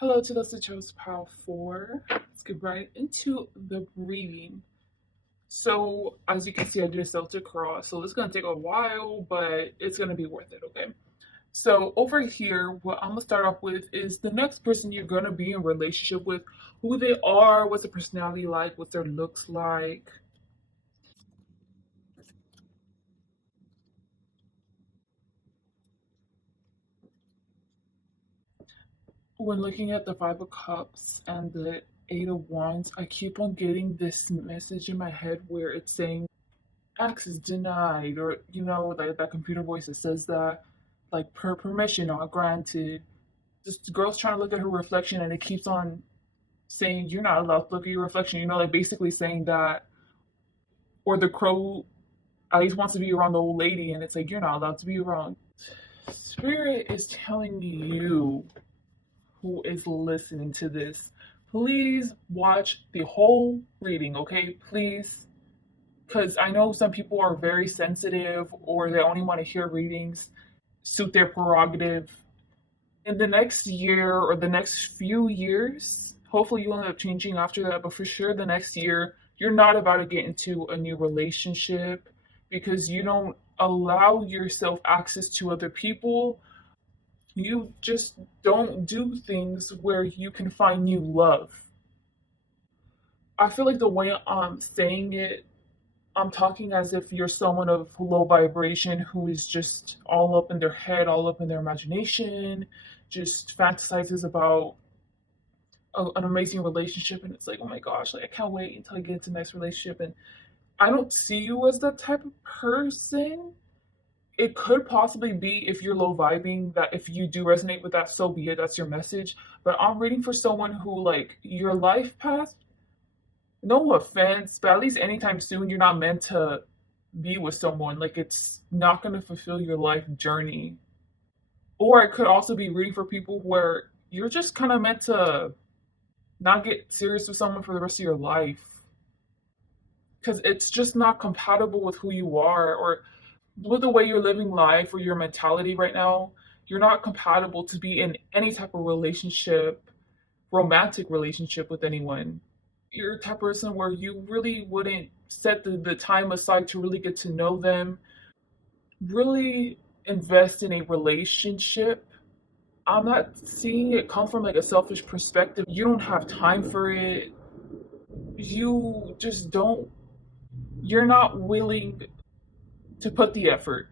Hello to those that chose Pile 4. Let's get right into the reading. So, as you can see, I did a Celtic cross. So, this is going to take a while, but it's going to be worth it, okay? So, over here, what I'm going to start off with is the next person you're going to be in relationship with, who they are, what's their personality like, what their looks like. When looking at the Five of Cups and the Eight of Wands, I keep on getting this message in my head where it's saying access denied, or that computer voice that says that, like, per permission not granted. This girl's trying to look at her reflection and it keeps on saying you're not allowed to look at your reflection, like basically saying that. Or the crow at least wants to be around the old lady and it's like you're not allowed to be around. Spirit is telling you, who is listening to this, please watch the whole reading, okay? Please, because I know some people are very sensitive or they only want to hear readings suit their prerogative. In the next year or the next few years, hopefully you'll end up changing after that, but for sure the next year, you're not about to get into a new relationship because you don't allow yourself access to other people. You just don't do things where you can find new love. I feel like the way I'm saying it, I'm talking as if you're someone of low vibration who is just all up in their head, all up in their imagination, just fantasizes about an amazing relationship. And it's like, oh my gosh, like I can't wait until I get into the next relationship. And I don't see you as that type of person. It could possibly be if you're low vibing, that if you do resonate with that, so be it. That's your message. But I'm reading for someone who, like, your life path, no offense, but at least anytime soon, you're not meant to be with someone. Like, it's not going to fulfill your life journey. Or it could also be reading for people where you're just kind of meant to not get serious with someone for the rest of your life. Because it's just not compatible with who you are or with the way you're living life or your mentality right now. You're not compatible to be in any type of relationship, romantic relationship with anyone. You're the type of person where you really wouldn't set the time aside to really get to know them, really invest in a relationship. I'm not seeing it come from like a selfish perspective. You don't have time for it. You just don't, you're not willing to put the effort.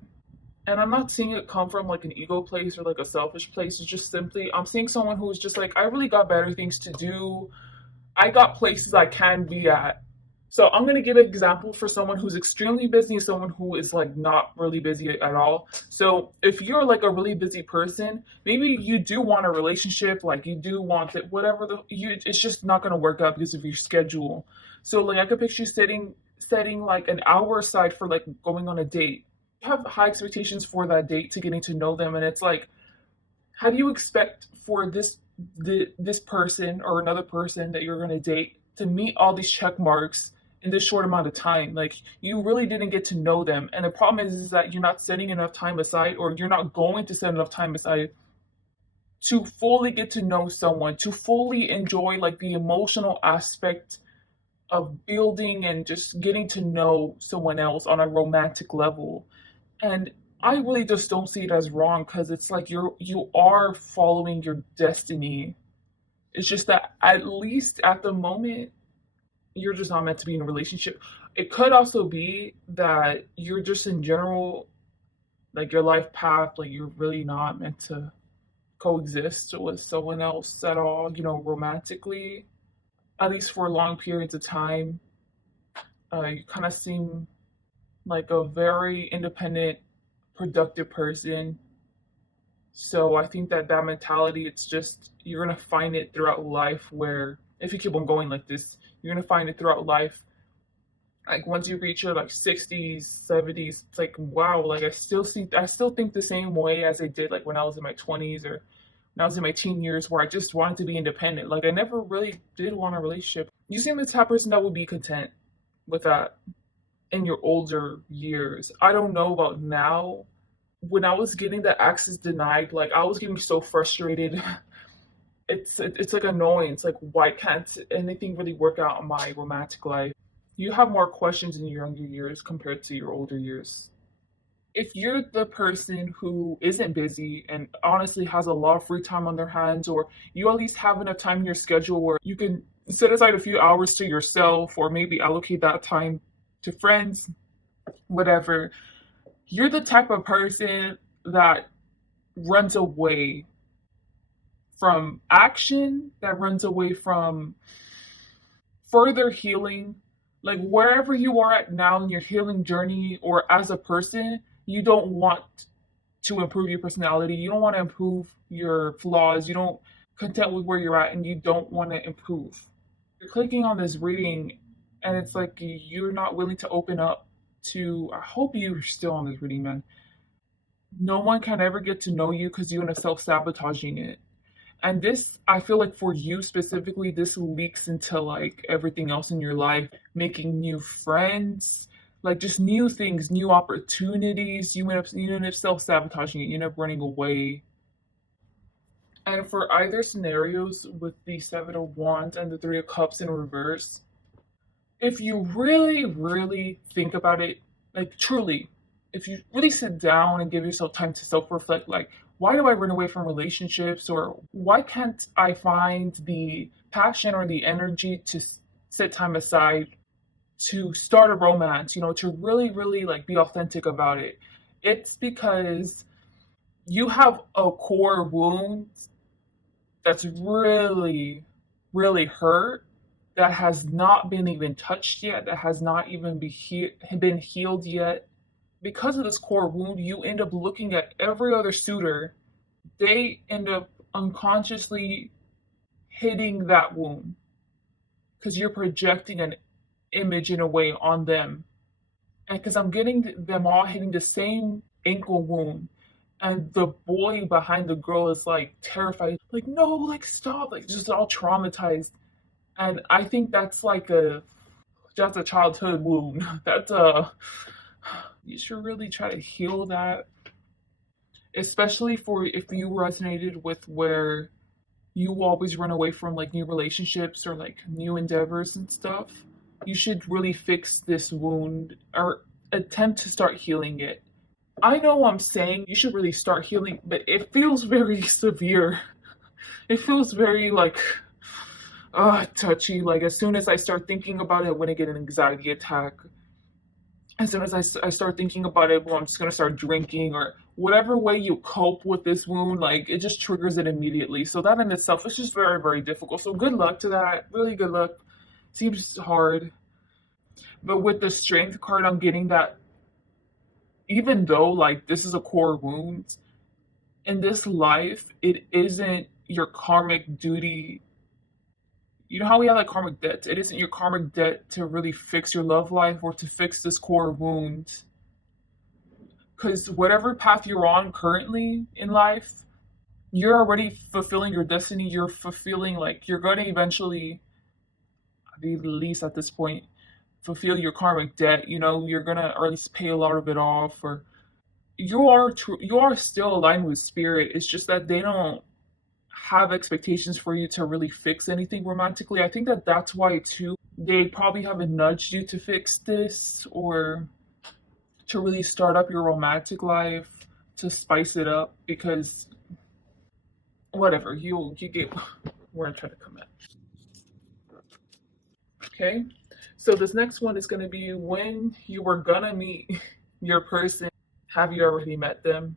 And I'm not seeing it come from like an ego place or like a selfish place. It's just simply, I'm seeing someone who's just like, I really got better things to do. I got places I can be at. So I'm gonna give an example for someone who's extremely busy and someone who is like not really busy at all. So if you're like a really busy person, maybe you do want a relationship, like you do want it, whatever it's just not gonna work out because of your schedule. So like I could picture you setting like an hour aside for like going on a date. You have high expectations for that date to getting to know them, and it's like, how do you expect for this person or another person that you're gonna date to meet all these check marks in this short amount of time? Like you really didn't get to know them, and the problem is that you're not setting enough time aside, or you're not going to set enough time aside to fully get to know someone, to fully enjoy like the emotional aspect of building and just getting to know someone else on a romantic level. And I really just don't see it as wrong because it's like you are following your destiny. It's just that at least at the moment you're just not meant to be in a relationship. It could also be that you're just in general, like your life path, like you're really not meant to coexist with someone else at all, romantically, at least for long periods of time. You kind of seem like a very independent, productive person. So I think that that mentality, it's just, you're going to find it throughout life where if you keep on going like this, you're going to find it throughout life. Like once you reach your like 60s, 70s, it's like, wow, like I still think the same way as I did like when I was in my 20s or when I was in my teen years where I just wanted to be independent. Like I never really did want a relationship. You seem the type of person that would be content with that in your older years. I don't know about now. When I was getting the access denied, like I was getting so frustrated. it's like annoying. It's like, why can't anything really work out in my romantic life? You have more questions in your younger years compared to your older years. If you're the person who isn't busy and honestly has a lot of free time on their hands, or you at least have enough time in your schedule where you can set aside a few hours to yourself, or maybe allocate that time to friends, whatever, you're the type of person that runs away from action, that runs away from further healing. Like wherever you are at now in your healing journey or as a person, you don't want to improve your personality. You don't want to improve your flaws. You don't content with where you're at and you don't want to improve. You're clicking on this reading and it's like you're not willing to open up to, I hope you're still on this reading, man. No one can ever get to know you because you end up self-sabotaging it. And this, I feel like for you specifically, this leaks into like everything else in your life, making new friends, like just new things, new opportunities. You end up self-sabotaging it, you end up running away. And for either scenarios with the Seven of Wands and the Three of Cups in reverse, if you really, really think about it, like truly, if you really sit down and give yourself time to self reflect, like, why do I run away from relationships? Or why can't I find the passion or the energy to set time aside to start a romance, to really, really like be authentic about it? It's because you have a core wound that's really, really hurt, that has not been even touched yet, that has not even been healed yet. Because of this core wound, you end up looking at every other suitor. They end up unconsciously hitting that wound because you're projecting an image in a way on them. And because I'm getting them all hitting the same ankle wound. And the boy behind the girl is like terrified, like, no, like, stop, like, just all traumatized. And I think that's like just a childhood wound. That's you should really try to heal that, especially for if you resonated with where you always run away from like new relationships or like new endeavors and stuff. You should really fix this wound or attempt to start healing it. I know I'm saying you should really start healing, but it feels very severe. It feels very like touchy. Like as soon as I start thinking about it, I'm gonna get an anxiety attack. As soon as I start thinking about it, well, I'm just gonna start drinking or whatever way you cope with this wound, like it just triggers it immediately. So that in itself is just very, very difficult. So good luck to that. Really good luck. Seems hard. But with the strength card, I'm getting that even though like this is a core wound, in this life, it isn't your karmic duty. You know how we have like karmic debts? It isn't your karmic debt to really fix your love life or to fix this core wound. Because whatever path you're on currently in life, you're already fulfilling your destiny. You're fulfilling, like, you're going to eventually, at least at this point, fulfill your karmic debt. You're going to, or at least pay a lot of it off. Or you are still aligned with spirit. It's just that they don't have expectations for you to really fix anything romantically. I think that that's why too they probably haven't nudged you to fix this or to really start up your romantic life, to spice it up, because whatever, you get where I'm trying to come at. Okay, so this next one is going to be when you were gonna meet your person. Have you already met them?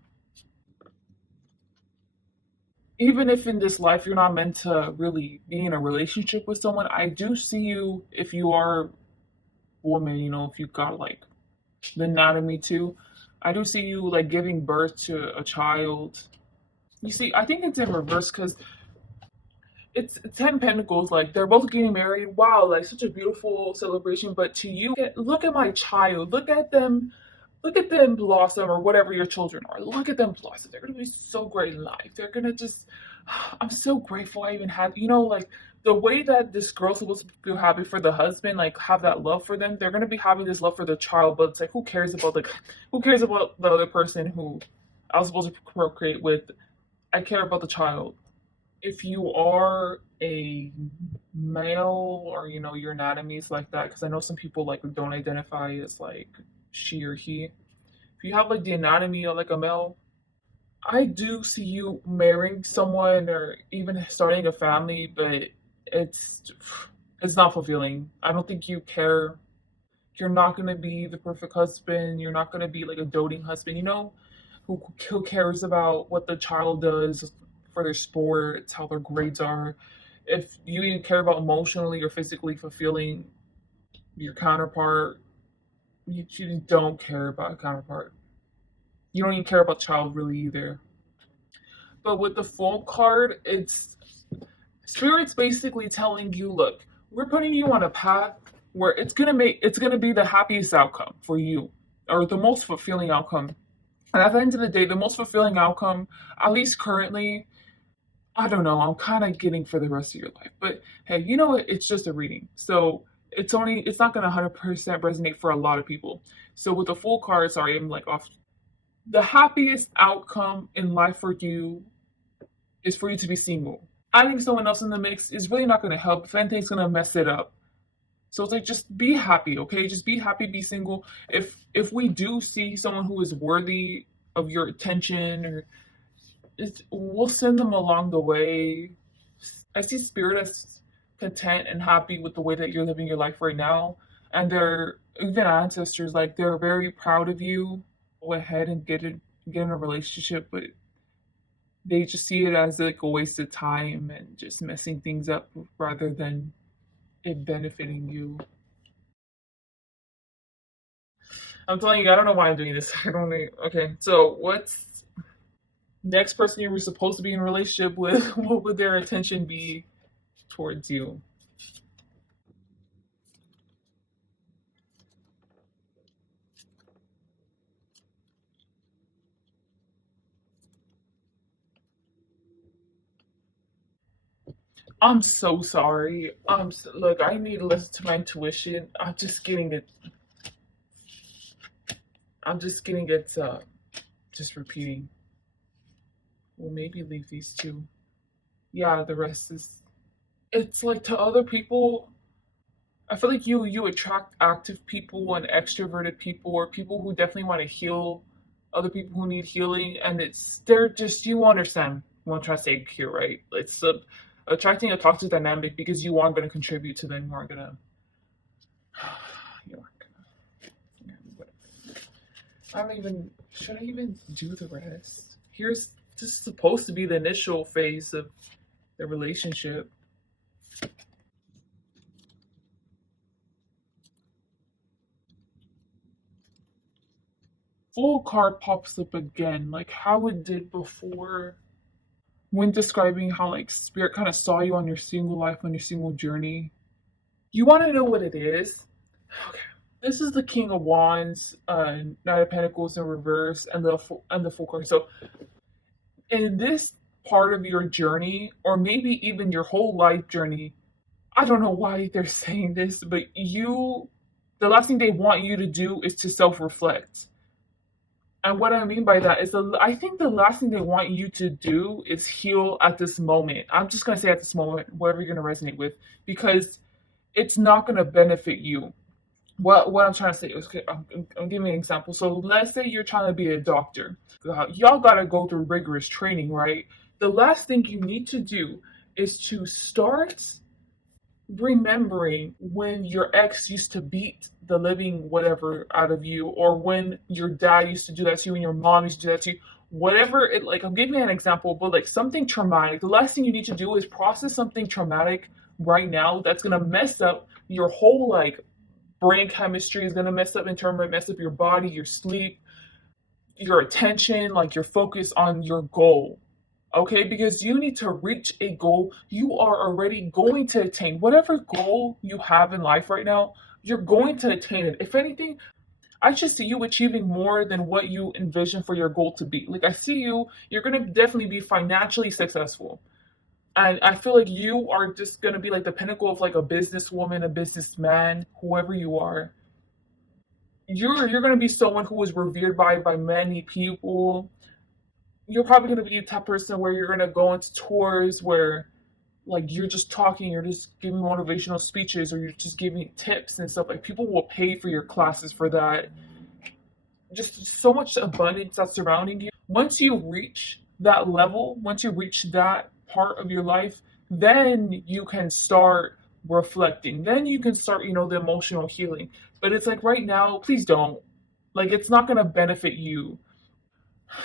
Even if in this life you're not meant to really be in a relationship with someone, I do see you, if you are a woman, if you've got like the anatomy too, I do see you like giving birth to a child. You see, I think it's in reverse because it's 10 pentacles, like they're both getting married. Wow, like such a beautiful celebration. But to you, look at my child, look at them blossom, or whatever your children are. Look at them blossom. They're gonna be so great in life. They're gonna just, I'm so grateful I even had, like the way that this girl's supposed to feel happy for the husband, like have that love for them. They're gonna be having this love for the child, but it's like, who cares about the other person who I was supposed to procreate with? I care about the child. if you are a male, or your anatomy is like that, because I know some people like don't identify as like she or he. If you have like the anatomy of like a male, I do see you marrying someone or even starting a family, but it's it's not fulfilling. I don't think you care. You're not gonna be the perfect husband. You're not gonna be like a doting husband. Who cares about what the child does for their sports, how their grades are. If you even care about emotionally or physically fulfilling your counterpart, you don't care about a counterpart. You don't even care about child really either. But with the full card, it's Spirit's basically telling you, look, we're putting you on a path where it's gonna be the happiest outcome for you, or the most fulfilling outcome. And at the end of the day, the most fulfilling outcome, at least currently, I don't know, I'm kind of getting for the rest of your life. But hey, you know what? It's just a reading. So it's not going to 100% resonate for a lot of people. So with the full card, sorry, I'm like off. The happiest outcome in life for you is for you to be single. Adding someone else in the mix is really not going to help. If anything, it's going to mess it up. So it's like, just be happy, okay? Just be happy, be single. If we do see someone who is worthy of your attention, or we'll send them along the way. I see Spirit as content and happy with the way that you're living your life right now, and they're even ancestors, like they're very proud of you. Go ahead and get in a relationship, but they just see it as like a waste of time and just messing things up rather than it benefiting you. I'm telling you, I don't know why I'm doing this. I don't know. Okay, so what's next person you were supposed to be in a relationship with? What would their attention be towards you? I'm so sorry. Look, I need to listen to my intuition. I'm just getting it. Just repeating. Well, maybe leave these two. Yeah, the rest is. It's like to other people. I feel like you attract active people and extroverted people, or people who definitely want to heal other people who need healing, and they're just, you understand what I'm trying to say here, right? It's attracting a toxic dynamic because you aren't going to contribute to them. You aren't gonna. You aren't gonna. Yeah, whatever. I don't even. Should I even do the rest? Here's This is supposed to be the initial phase of the relationship. Full card pops up again, like how it did before, when describing how like Spirit kind of saw you on your single life, on your single journey. You want to know what it is? Okay. This is the King of Wands, Knight of Pentacles in reverse, and the full card. So in this part of your journey, or maybe even your whole life journey, I don't know why they're saying this, but the last thing they want you to do is to self-reflect. And what I mean by that is, I think the last thing they want you to do is heal at this moment. I'm just going to say at this moment, whatever you're going to resonate with, because it's not going to benefit you. What I'm trying to say is, okay, I'm giving an example. So let's say you're trying to be a doctor. Y'all got to go through rigorous training, right? The last thing you need to do is to start remembering when your ex used to beat the living whatever out of you, or when your dad used to do that to you and your mom used to do that to you, whatever it, like, I'm giving you an example, but like something traumatic. The last thing you need to do is process something traumatic right now that's gonna mess up your whole like brain chemistry, is gonna mess up in terms of mess up your body, your sleep, your attention, like your focus on your goal. Okay, because you need to reach a goal you are already going to attain. Whatever goal you have in life right now, you're going to attain it. If anything, I just see you achieving more than what you envision for your goal to be. Like, I see you're going to definitely be financially successful. And I feel like you are just going to be like the pinnacle of like a businesswoman, a businessman, whoever you are. You're going to be someone who is revered by many people. you're probably going to be the type of person where you're going to go into tours where like you're just talking, you're just giving motivational speeches, or you're just giving tips and stuff. Like people will pay for your classes for that. Just so much abundance that's surrounding you. Once you reach that level, once you reach that part of your life, then you can start reflecting. Then you can start, the emotional healing. But it's like right now, please don't. Like it's not gonna benefit you.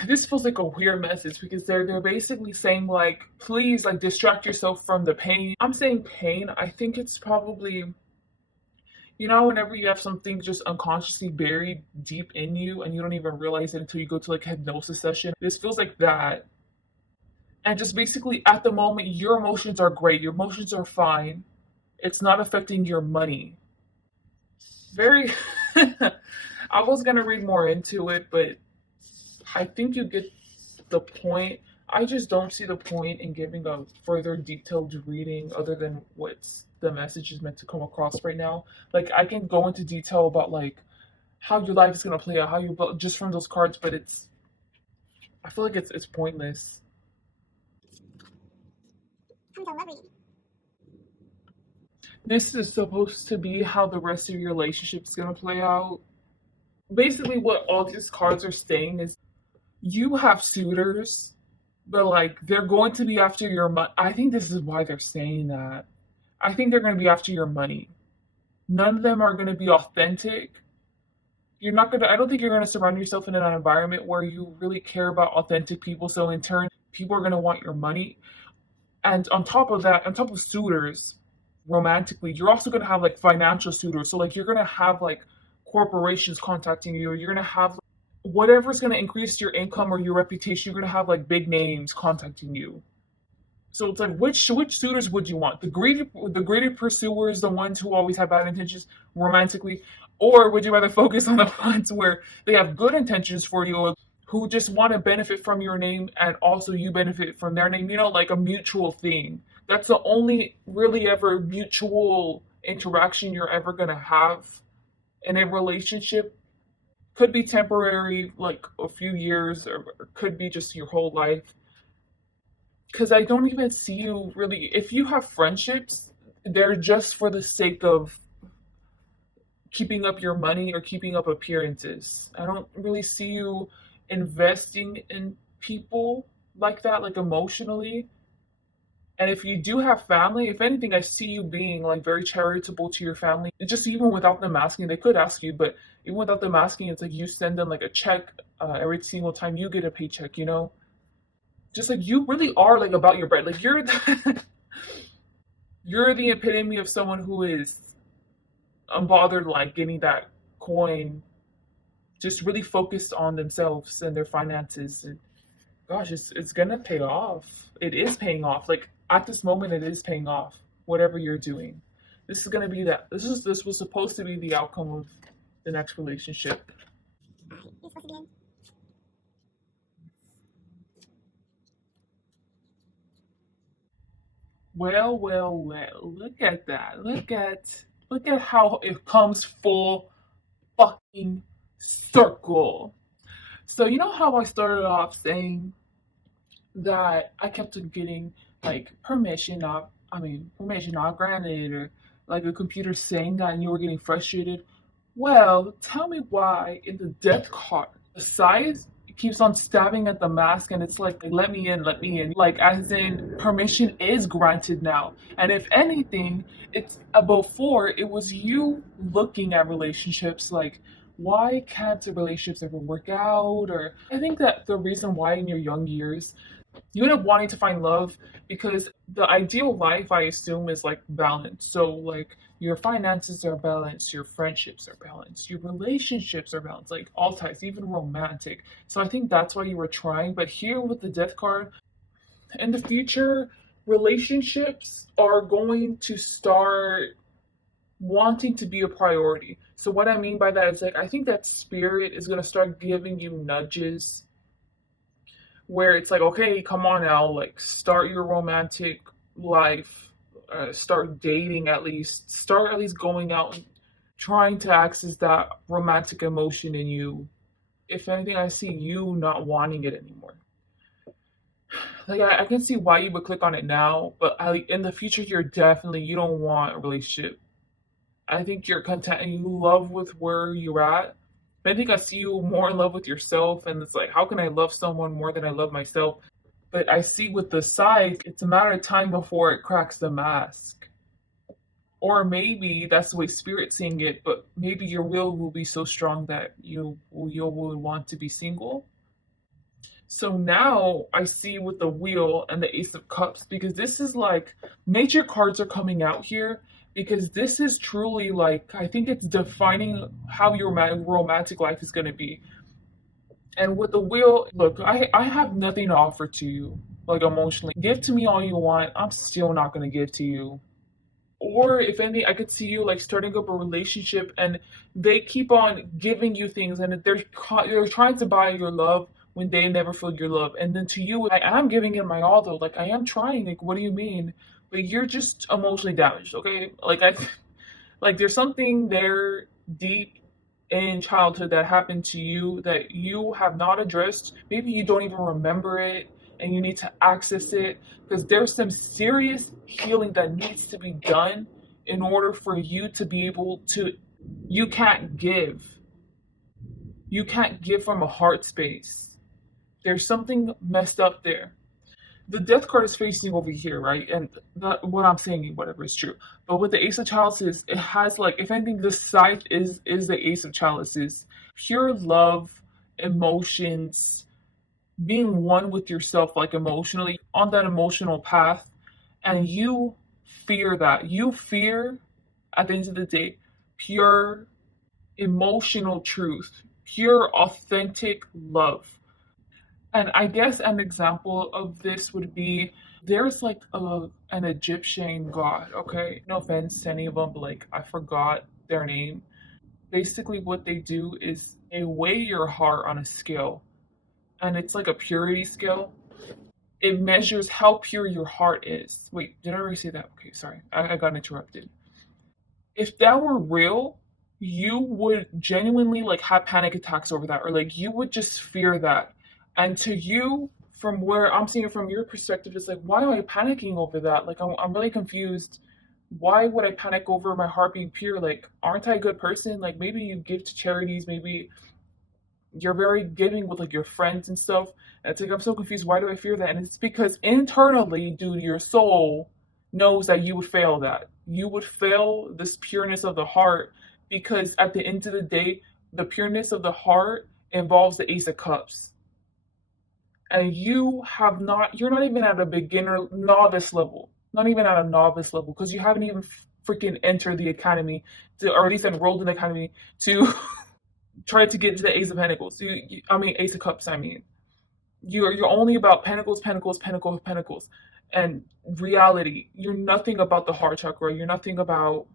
This feels like a weird message because they're basically saying like, please like distract yourself from the pain. I'm saying pain. I think it's probably, whenever you have something just unconsciously buried deep in you and you don't even realize it until you go to like a hypnosis session. This feels like that. And just basically at the moment, your emotions are great, your emotions are fine. It's not affecting your money. Very, I was gonna read more into it, but I think you get the point. I just don't see the point in giving a further detailed reading other than what's the message is meant to come across right now. Like I can go into detail about like how your life is gonna play out, how you build just from those cards, but I feel like it's pointless. This is supposed to be how the rest of your relationship is gonna play out. Basically, what all these cards are saying is you have suitors, but like they're going to be after your money. I think this is why they're saying that. I think they're going to be after your money. None of them are going to be authentic. You're not going to, I don't think you're going to surround yourself in an environment where you really care about authentic people. So in turn, people are going to want your money. And on top of that, on top of suitors, romantically, you're also going to have like financial suitors. So like you're going to have like corporations contacting you, or you're going to have whatever's going to increase your income or your reputation. You're going to have like big names contacting you. So it's like which suitors would you want? The greedy pursuers, the ones who always have bad intentions romantically, or would you rather focus on the ones where they have good intentions for you, who just want to benefit from your name and also you benefit from their name? Like a mutual thing. That's the only really ever mutual interaction you're ever gonna have in a relationship. Could be temporary, like a few years, or could be just your whole life. Because I don't even see you really. If you have friendships, they're just for the sake of keeping up your money or keeping up appearances. I don't really see you investing in people like that, like emotionally. And if you do have family, if anything, I see you being like very charitable to your family. Just even without them asking, they could ask you, but even without them asking, it's like you send them like a check every single time you get a paycheck. Just like you really are like about your bread. Like you're the epitome of someone who is unbothered like getting that coin, just really focused on themselves and their finances. And gosh, it's gonna pay off. It is paying off. Like at this moment, it is paying off. Whatever you're doing, this is gonna be that. This was supposed to be the outcome of the next relationship. Well, well, well. Look at that. Look at how it comes full fucking circle. So you know how I started off saying that I kept on getting like permission not granted, or like a computer saying that and you were getting frustrated. Well, tell me why in the death card, the size keeps on stabbing at the mask and it's like, let me in, let me in. Like, as in, permission is granted now. And if anything, it's before it was you looking at relationships like, why can't the relationships ever work out? Or I think that the reason why in your young years you end up wanting to find love because the ideal life, I assume, is like balance. So like your finances are balanced, your friendships are balanced, your relationships are balanced, like all types, even romantic. So I think that's why you were trying. But here with the death card, in the future, relationships are going to start wanting to be a priority. So what I mean by that is like I think that spirit is going to start giving you nudges where it's like, okay, come on now, like start your romantic life, start dating at least, start at least going out and trying to access that romantic emotion in you. If anything, I see you not wanting it anymore. like I can see why you would click on it now, but in the future, you don't want a relationship. I think you're content and you love with where you're at. I think I see you more in love with yourself, and it's like, how can I love someone more than I love myself? But I see with the scythe, it's a matter of time before it cracks the mask. Or maybe that's the way spirit's seeing it, but maybe your will be so strong that you will want to be single. So now I see with the wheel and the ace of cups, because this is like major cards are coming out here, because this is truly like, I think it's defining how your romantic life is going to be. And with the wheel, look, I have nothing to offer to you, like emotionally. Give to me all you want. I'm still not going to give to you. Or if anything, I could see you like starting up a relationship, and they keep on giving you things, and they're trying to buy your love when they never feel your love. And then to you, I am giving it my all though. Like I am trying. Like what do you mean? But you're just emotionally damaged. Okay, like I like there's something there deep in childhood that happened to you that you have not addressed. Maybe you don't even remember it, and you need to access it, because there's some serious healing that needs to be done in order for you to be able to. You can't give. You can't give from a heart space. There's something messed up there. The death card is facing over here, right? And what I'm saying, whatever is true. But with the ace of chalices, it has like, if anything, the scythe is the ace of chalices. Pure love, emotions, being one with yourself, like emotionally on that emotional path. And you fear that. You fear, at the end of the day, pure emotional truth, pure authentic love. And I guess an example of this would be, there's like an Egyptian god, okay? No offense to any of them, but like I forgot their name. Basically, what they do is they weigh your heart on a scale, and it's like a purity scale. It measures how pure your heart is. Wait, did I already say that? Okay, sorry, I got interrupted. If that were real, you would genuinely like have panic attacks over that, or like you would just fear that. And to you, from where I'm seeing it from your perspective, it's like, why am I panicking over that? Like, I'm really confused. Why would I panic over my heart being pure? Like, aren't I a good person? Like, maybe you give to charities, maybe you're very giving with like your friends and stuff. And it's like, I'm so confused. Why do I fear that? And it's because internally, dude, your soul knows that you would fail that. You would fail this pureness of the heart, because at the end of the day, the pureness of the heart involves the ace of cups. And you're not even at a beginner novice level, not even at a novice level, because you haven't even freaking entered the academy, or at least enrolled in the academy to try to get to the Ace of Pentacles. I mean, Ace of Cups. I mean, you're only about Pentacles, Pentacles, Pentacles, Pentacles, and reality. You're nothing about the heart chakra. You're nothing about.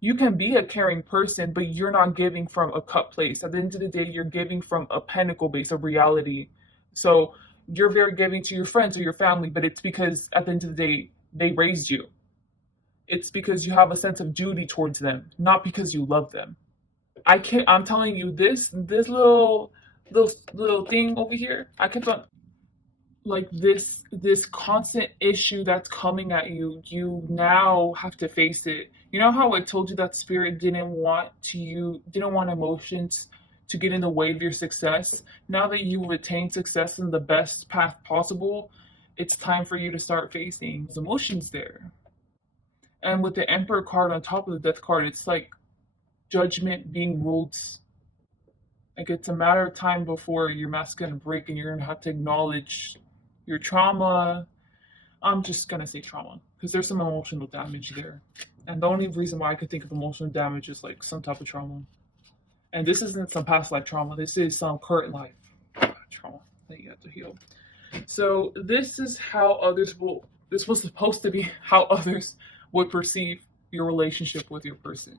You can be a caring person, but you're not giving from a cup place. At the end of the day, you're giving from a pentacle base of reality. So you're very giving to your friends or your family, but it's because at the end of the day, they raised you. It's because you have a sense of duty towards them, not because you love them. I can't. I'm telling you, this little thing over here. I kept on like this constant issue that's coming at you. You now have to face it. You know how I told you that spirit didn't want emotions to get in the way of your success. Now that you retain success in the best path possible, it's time for you to start facing those emotions there. And with the Emperor card on top of the Death card, it's like judgment being ruled. Like it's a matter of time before your mask's gonna break, and you're gonna have to acknowledge your trauma. I'm just gonna say trauma because there's some emotional damage there. And the only reason why I could think of emotional damage is like some type of trauma. And this isn't some past life trauma, this is some current life trauma that you have to heal. So this was supposed to be how others would perceive your relationship with your person.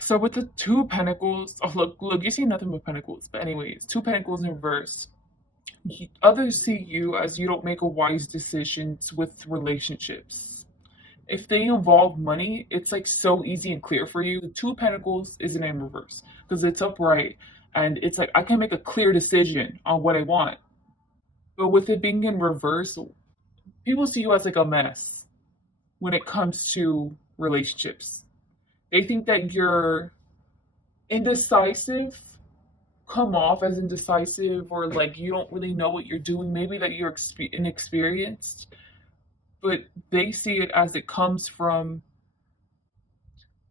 So with the two pentacles, oh look, you see nothing but pentacles. But anyways, two pentacles in reverse. Others see you as you don't make a wise decisions with relationships. If they involve money, it's like so easy and clear for you. The two pentacles isn't in reverse because it's upright, And it's like I can make a clear decision on what I want. But with it being in reverse, people see you as like a mess when it comes to relationships. They think that you're indecisive, come off as indecisive, or like you don't really know what you're doing. Maybe that you're inexperienced, but they see it as it comes from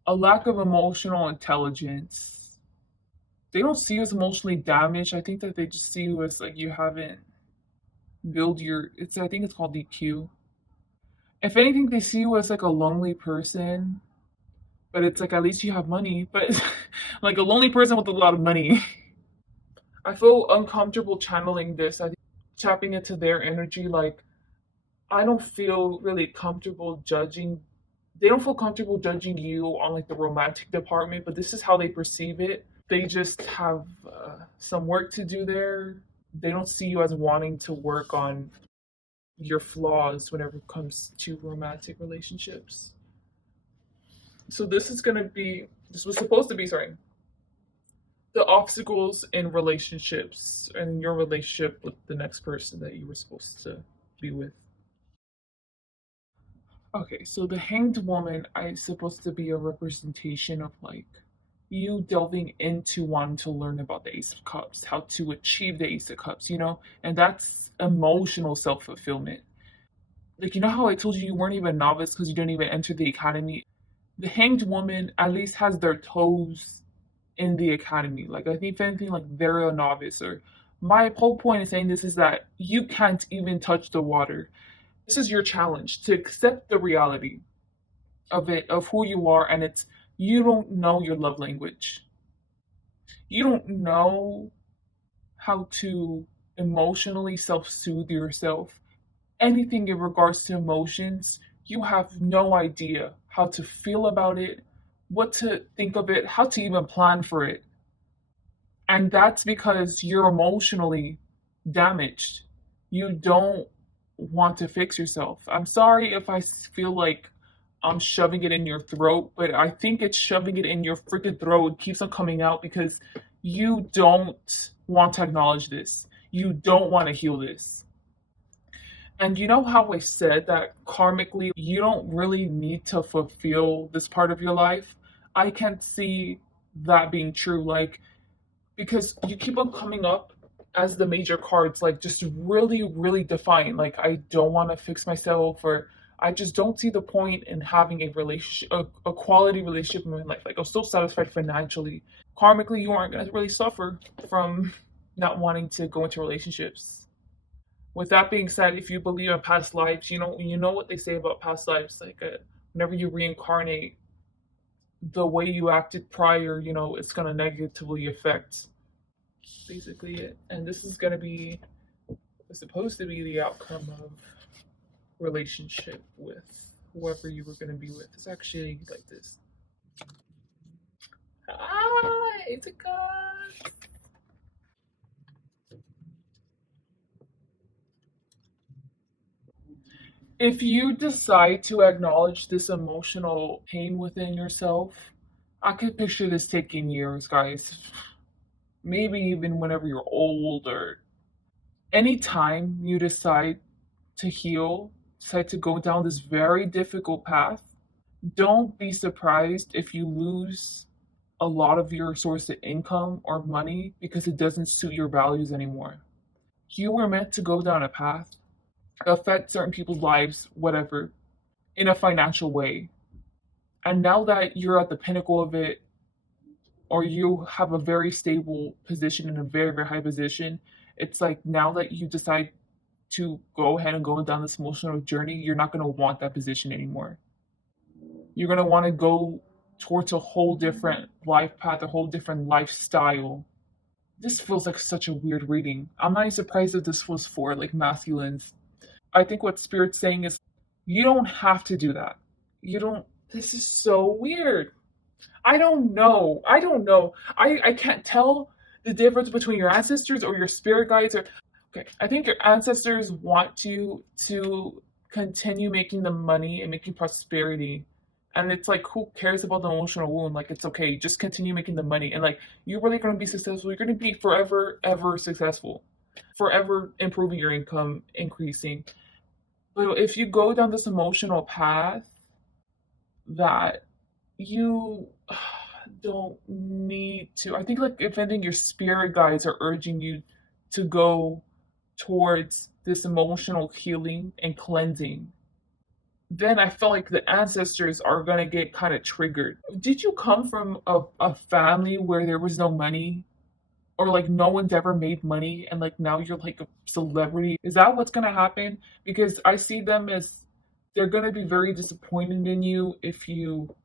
a lack of emotional intelligence. They don't see you as emotionally damaged. I think that they just see you as like you haven't build your it's I think it's called DQ. If anything, they see you as like a lonely person, but it's like at least you have money, but like a lonely person with a lot of money. I feel uncomfortable channeling this. I think tapping into their energy, like I don't feel really comfortable judging. They don't feel comfortable judging you on like the romantic department, but this is how they perceive it. They just have some work to do there. They don't see you as wanting to work on your flaws whenever it comes to romantic relationships. So this was supposed to be, sorry, the obstacles in relationships and your relationship with the next person that you were supposed to be with. Okay, so the Hanged Woman is supposed to be a representation of like you delving into wanting to learn about the Ace of Cups, how to achieve the Ace of Cups, and that's emotional self fulfillment. Like, you know how I told you weren't even a novice because you didn't even enter the academy? The Hanged Woman at least has their toes in the academy. Like, I think if anything, like they're a novice. Or my whole point in saying this is that you can't even touch the water. This is your challenge to accept the reality of it, of who you are, and it's you don't know your love language. You don't know how to emotionally self soothe yourself. Anything in regards to emotions, you have no idea how to feel about it, what to think of it, how to even plan for it. And that's because you're emotionally damaged. You don't want to fix yourself. I'm sorry if I feel like I'm shoving it in your throat, but I think it's shoving it in your freaking throat. It keeps on coming out because you don't want to acknowledge this. You don't want to heal this. And you know how I said that karmically you don't really need to fulfill this part of your life? I can see that being true. Like, because you keep on coming up as the major cards, like just really, really defiant. Like, I don't want to fix myself, or I just don't see the point in having a relationship, a quality relationship in my life. Like, I'm still satisfied financially. Karmically, you aren't going to really suffer from not wanting to go into relationships. With that being said, if you believe in past lives, you know what they say about past lives. Like, whenever you reincarnate, the way you acted prior, it's gonna negatively affect basically it. And this is gonna be supposed to be the outcome of relationship with whoever you were gonna be with. It's actually like this. Ah, it's a god. If you decide to acknowledge this emotional pain within yourself, I could picture this taking years, guys. Maybe even whenever you're old, or anytime you decide to heal, decide to go down this very difficult path, don't be surprised if you lose a lot of your source of income or money because it doesn't suit your values anymore. You were meant to go down a path, affect certain people's lives, whatever, in a financial way. And now that you're at the pinnacle of it, or you have a very stable position in a very, very high position, it's like now that you decide to go ahead and go down this emotional journey, you're not going to want that position anymore. You're going to want to go towards a whole different life path, a whole different lifestyle. This feels like such a weird reading. I'm not even surprised that this was for like masculines. I think what Spirit's saying is you don't have to do that. You don't. This is so weird. I don't know. I don't know. I can't tell the difference between your ancestors or your spirit guides. Or okay, I think your ancestors want you to continue making the money and making prosperity And it's like, who cares about the emotional wound? Like, it's okay. Just continue making the money. And like, you're really going to be successful. You're going to be forever, ever successful, forever improving your income, increasing. But if you go down this emotional path that you don't need to, I think, like, if anything, your spirit guides are urging you to go towards this emotional healing and cleansing, then I feel like the ancestors are gonna get kind of triggered. Did you come from a family where there was no money? Or like no one's ever made money and like now you're like a celebrity? Is that what's gonna happen? Because I see them as they're gonna be very disappointed in you if you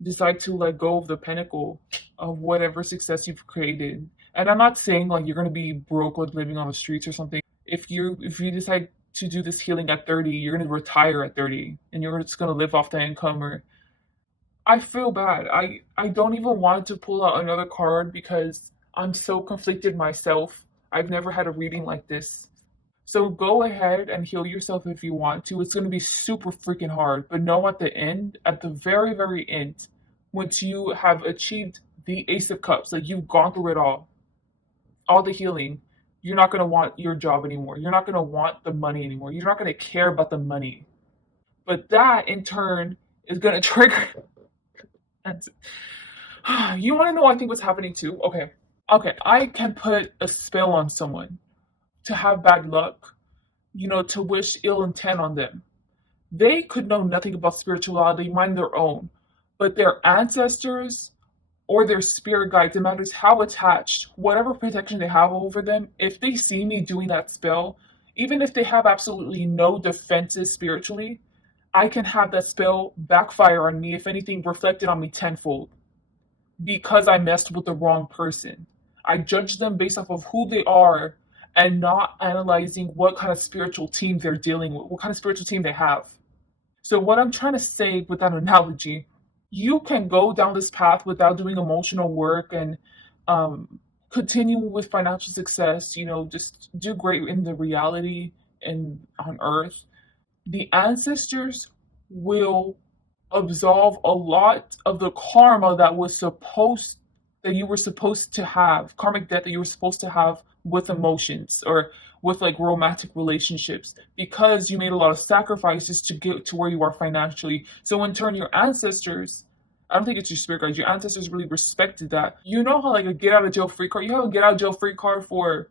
decide to let go of the pinnacle of whatever success you've created. And I'm not saying like you're gonna be broke, like living on the streets or something. If you decide to do this healing at 30, you're gonna retire at 30 and you're just gonna live off the income. Or I feel bad. I don't even want to pull out another card because I'm so conflicted myself. I've never had a reading like this. So go ahead and heal yourself if you want to. It's going to be super freaking hard, but know at the end, at the very, very end, once you have achieved the Ace of Cups, like you've gone through it all the healing, you're not going to want your job anymore. You're not going to want the money anymore. You're not going to care about the money. But that in turn is going to trigger. You want to know, I think, what's happening too? Okay. Okay. I can put a spell on someone to have bad luck, to wish ill intent on them. They could know nothing about spirituality, mind their own, but their ancestors or their spirit guides, it matters how attached, whatever protection they have over them, if they see me doing that spell, even if they have absolutely no defenses spiritually, I can have that spell backfire on me, if anything, reflected on me tenfold because I messed with the wrong person. I judge them based off of who they are and not analyzing what kind of spiritual team they're dealing with, what kind of spiritual team they have. So, what I'm trying to say with that analogy, you can go down this path without doing emotional work and continue with financial success, just do great in the reality and on earth. The ancestors will absolve a lot of the karma that you were supposed to have, karmic debt that you were supposed to have with emotions or with like romantic relationships, because you made a lot of sacrifices to get to where you are financially. So in turn, your ancestors, I don't think it's your spirit guides, your ancestors really respected that. You know how like a get out of jail free card, you have a get out of jail free card for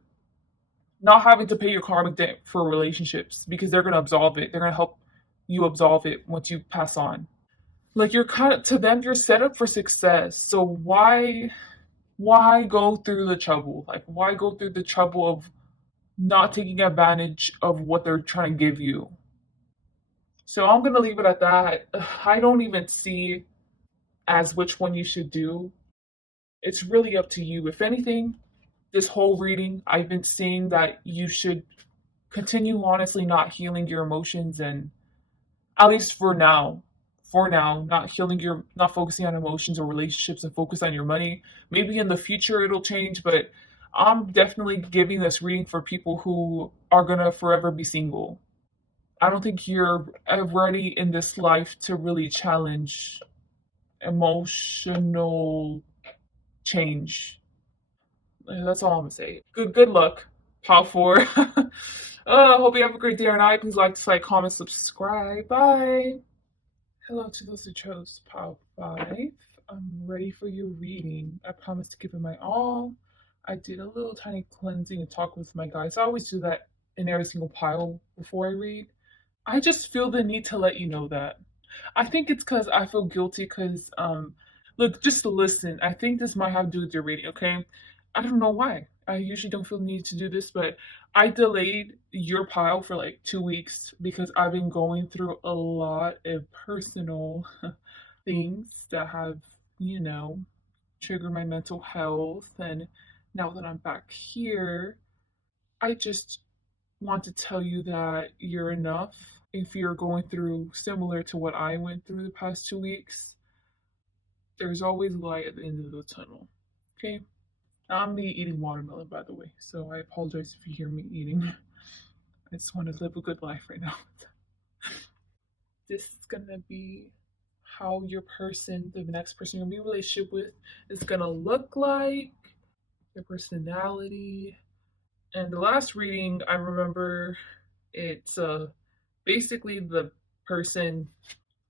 not having to pay your karmic debt for relationships because they're going to absolve it. They're going to help you absolve it once you pass on. Like, you're kind of, to them, you're set up for success. So why go through the trouble? Like, why go through the trouble of not taking advantage of what they're trying to give you? So I'm going to leave it at that. I don't even see as which one you should do. It's really up to you. If anything, this whole reading, I've been seeing that you should continue honestly not healing your emotions, and at least for now, not focusing on emotions or relationships and focus on your money. Maybe in the future it'll change, but I'm definitely giving this reading for people who are gonna forever be single. I don't think you're ready in this life to really challenge emotional change. That's all I'm gonna say. Good luck, Pal 4. Hope you have a great day or night. Please like, comment, subscribe. Bye. Hello to those who chose Pile 5. I'm ready for your reading. I promise to give it my all. I did a little tiny cleansing and talk with my guys. I always do that in every single pile before I read. I just feel the need to let you know that. I think it's because I feel guilty because, look, just listen. I think this might have to do with your reading, okay? I don't know why. I usually don't feel the need to do this, but I delayed your pile for like 2 weeks because I've been going through a lot of personal things that have, you know, triggered my mental health. And now that I'm back here, I just want to tell you that you're enough. If you're going through similar to what I went through the past 2 weeks, there's always light at the end of the tunnel. Okay? I'm me eating watermelon, by the way, so I apologize if you hear me eating. I just want to live a good life right now. This is gonna be how your person, the next person you're gonna be in a relationship with, is gonna look like, their personality. And the last reading, I remember it's basically the person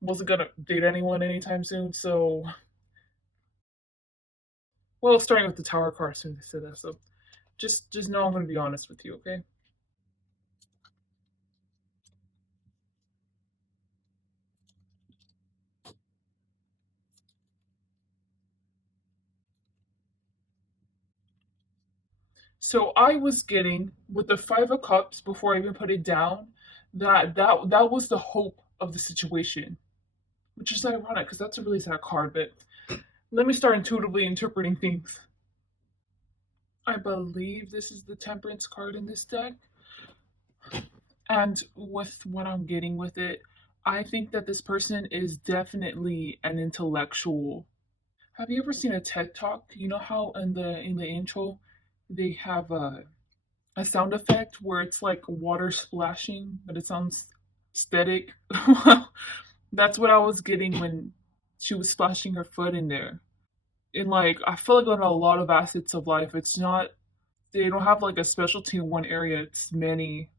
wasn't gonna date anyone anytime soon. So, well, starting with the Tower card, as soon as they said that. So, just know I'm gonna be honest with you, okay? So I was getting with the Five of Cups before I even put it down that was the hope of the situation, which is ironic because that's a really sad card. But let me start intuitively interpreting things. I believe this is the Temperance card in this deck, and with what I'm getting with it, I think that this person is definitely an intellectual. Have you ever seen a TED talk? You know how in the intro they have a sound effect where it's like water splashing, but it sounds aesthetic. Well, that's what I was getting when she was splashing her foot in there. And like, I feel like on a lot of assets of life, it's not, they don't have like a specialty in one area, it's many.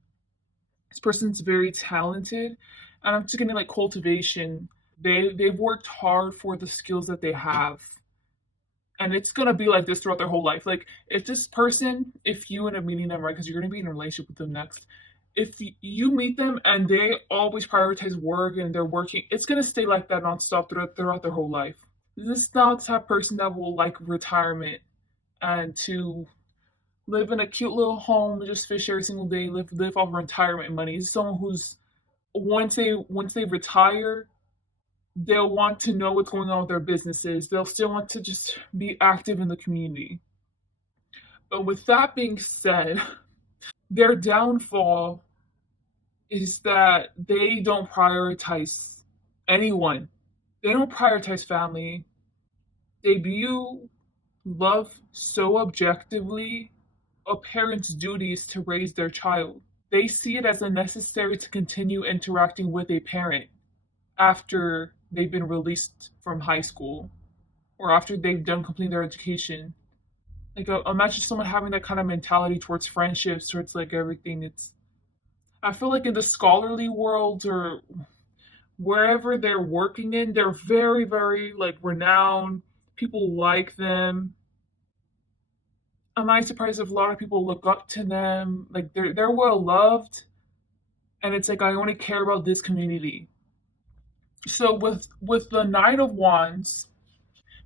This person's very talented, and I'm just getting like cultivation. They've worked hard for the skills that they have, and it's gonna be like this throughout their whole life. Like if this person, if you end up meeting them, right, because you're gonna be in a relationship with them next. If you meet them and they always prioritize work and they're working, it's gonna stay like that nonstop throughout their whole life. This is not the type of person that will like retirement and to live in a cute little home, just fish every single day, live off retirement money. It's someone who's once they retire, they'll want to know what's going on with their businesses. They'll still want to just be active in the community. But with that being said, their downfall is that they don't prioritize anyone. They don't prioritize family. They view love so objectively. A parent's duty is to raise their child. They see it as unnecessary to continue interacting with a parent after they've been released from high school or after they've done completing their education. Like imagine someone having that kind of mentality towards friendships, towards like everything. It's I feel like in the scholarly world or wherever they're working in, they're very, very like renowned. People like them. I'm not surprised if a lot of people look up to them. Like they're well loved, and it's like I only care about this community. So with the Knight of Wands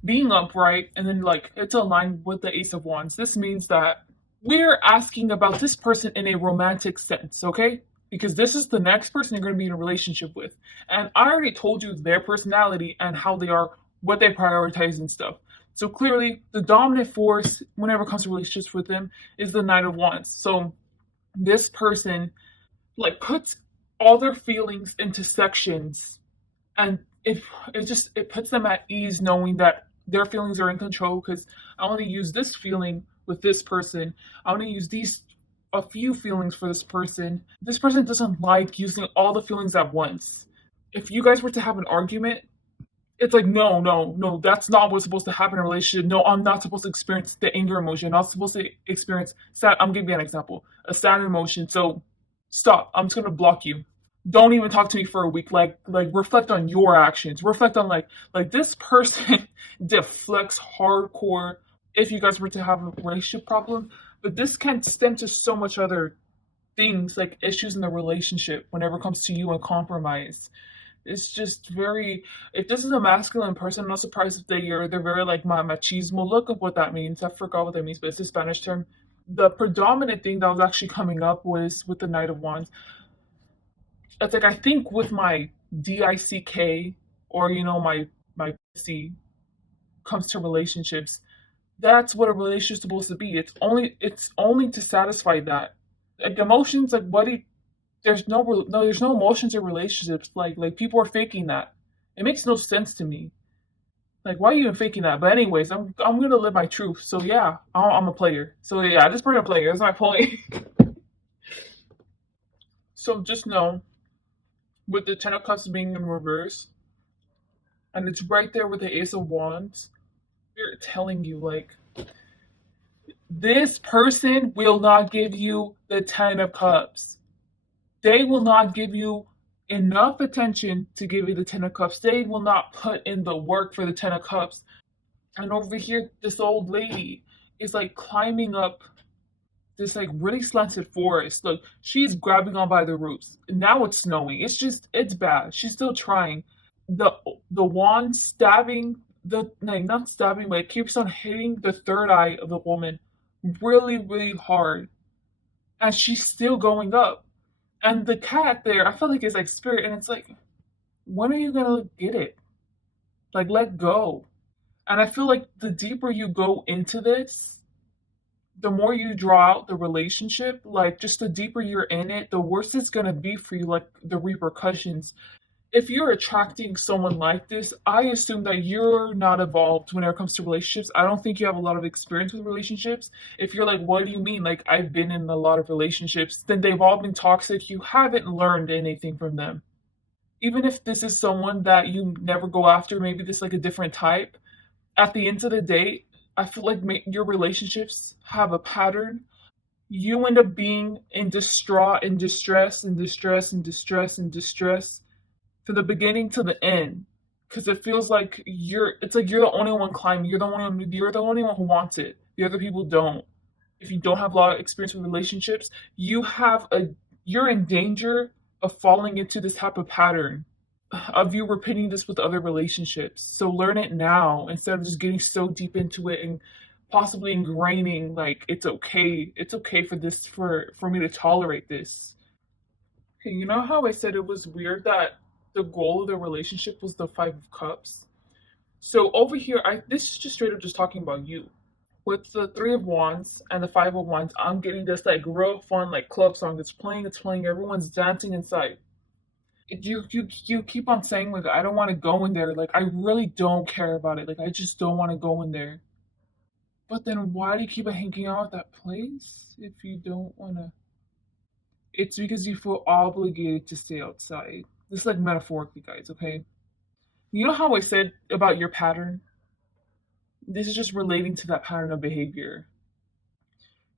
being upright, and then like it's aligned with the Ace of Wands, this means that we're asking about this person in a romantic sense, okay? Because this is the next person you're going to be in a relationship with. And I already told you their personality and how they are, what they prioritize and stuff. So clearly, the dominant force, whenever it comes to relationships with them, is the Knight of Wands. So this person, like, puts all their feelings into sections, and it puts them at ease knowing that their feelings are in control because I only use this feeling with this person. I only use these a few feelings for this person. This person doesn't like using all the feelings at once. If you guys were to have an argument, it's like no, no, no, that's not what's supposed to happen in a relationship. No, I'm not supposed to experience the anger emotion. I'm not supposed to experience sad. I'm giving you an example, a sad emotion. So stop. I'm just gonna block you. Don't even talk to me for a week. Like reflect on your actions. Reflect on like this person deflects hardcore if you guys were to have a relationship problem. But this can stem to so much other things like issues in the relationship whenever it comes to you and compromise. It's just very if this is a masculine person, I'm not surprised if they're very like machismo. Look up what that means. I forgot what that means, but it's a Spanish term. The predominant thing that was actually coming up was with the Knight of Wands. It's like I think with my DICK or my C comes to relationships, that's what a relationship's supposed to be. It's only to satisfy that. Like emotions, like there's no emotions in relationships. Like people are faking that. It makes no sense to me. Like why are you even faking that? But anyways, I'm gonna live my truth. So yeah, I'm a player. So yeah, just bring a player. That's my point. So just know with the Ten of Cups being in reverse, And it's right there with the Ace of Wands. They're telling you, like, this person will not give you the Ten of Cups. They will not give you enough attention to give you the Ten of Cups. They will not put in the work for the Ten of Cups. And over here, this old lady is like climbing up this like really slanted forest. Look, she's grabbing on by the roots. Now it's snowing. It's bad. She's still trying. The the wand stabbing the like not stabbing, but it keeps on hitting the third eye of the woman really, really hard. And she's still going up. And the cat there, I feel like it's like spirit, and it's like, when are you gonna get it? Like, let go. And I feel like the deeper you go into this, the more you draw out the relationship, like just the deeper you're in it, the worse it's gonna be for you, like the repercussions. If you're attracting someone like this, I assume that you're not evolved when it comes to relationships. I don't think you have a lot of experience with relationships. If you're like, what do you mean? Like, I've been in a lot of relationships, then they've all been toxic. You haven't learned anything from them. Even if this is someone that you never go after, maybe this is like a different type, at the end of the day, I feel like your relationships have a pattern. You end up being in distraught and distress and distress and distress and distress from the beginning to the end, because it feels like it's like you're the only one climbing. You're the only one who wants it. The other people don't. If you don't have a lot of experience with relationships, you're in danger of falling into this type of pattern of you repeating this with other relationships. So learn it now instead of just getting so deep into it and possibly ingraining like it's okay for this for me to tolerate this. Okay, you know how I said it was weird that the goal of the relationship was the Five of Cups? So over here, I this is just straight up just talking about you. With the Three of Wands and the Five of Wands, I'm getting this like real fun like club song. It's playing, everyone's dancing inside. You keep on saying like I don't want to go in there. Like I really don't care about it. Like I just don't want to go in there. But then why do you keep on hanging out at that place if you don't want to? It's because you feel obligated to stay outside. This is like metaphorically, guys, okay? You know how I said about your pattern? This is just relating to that pattern of behavior.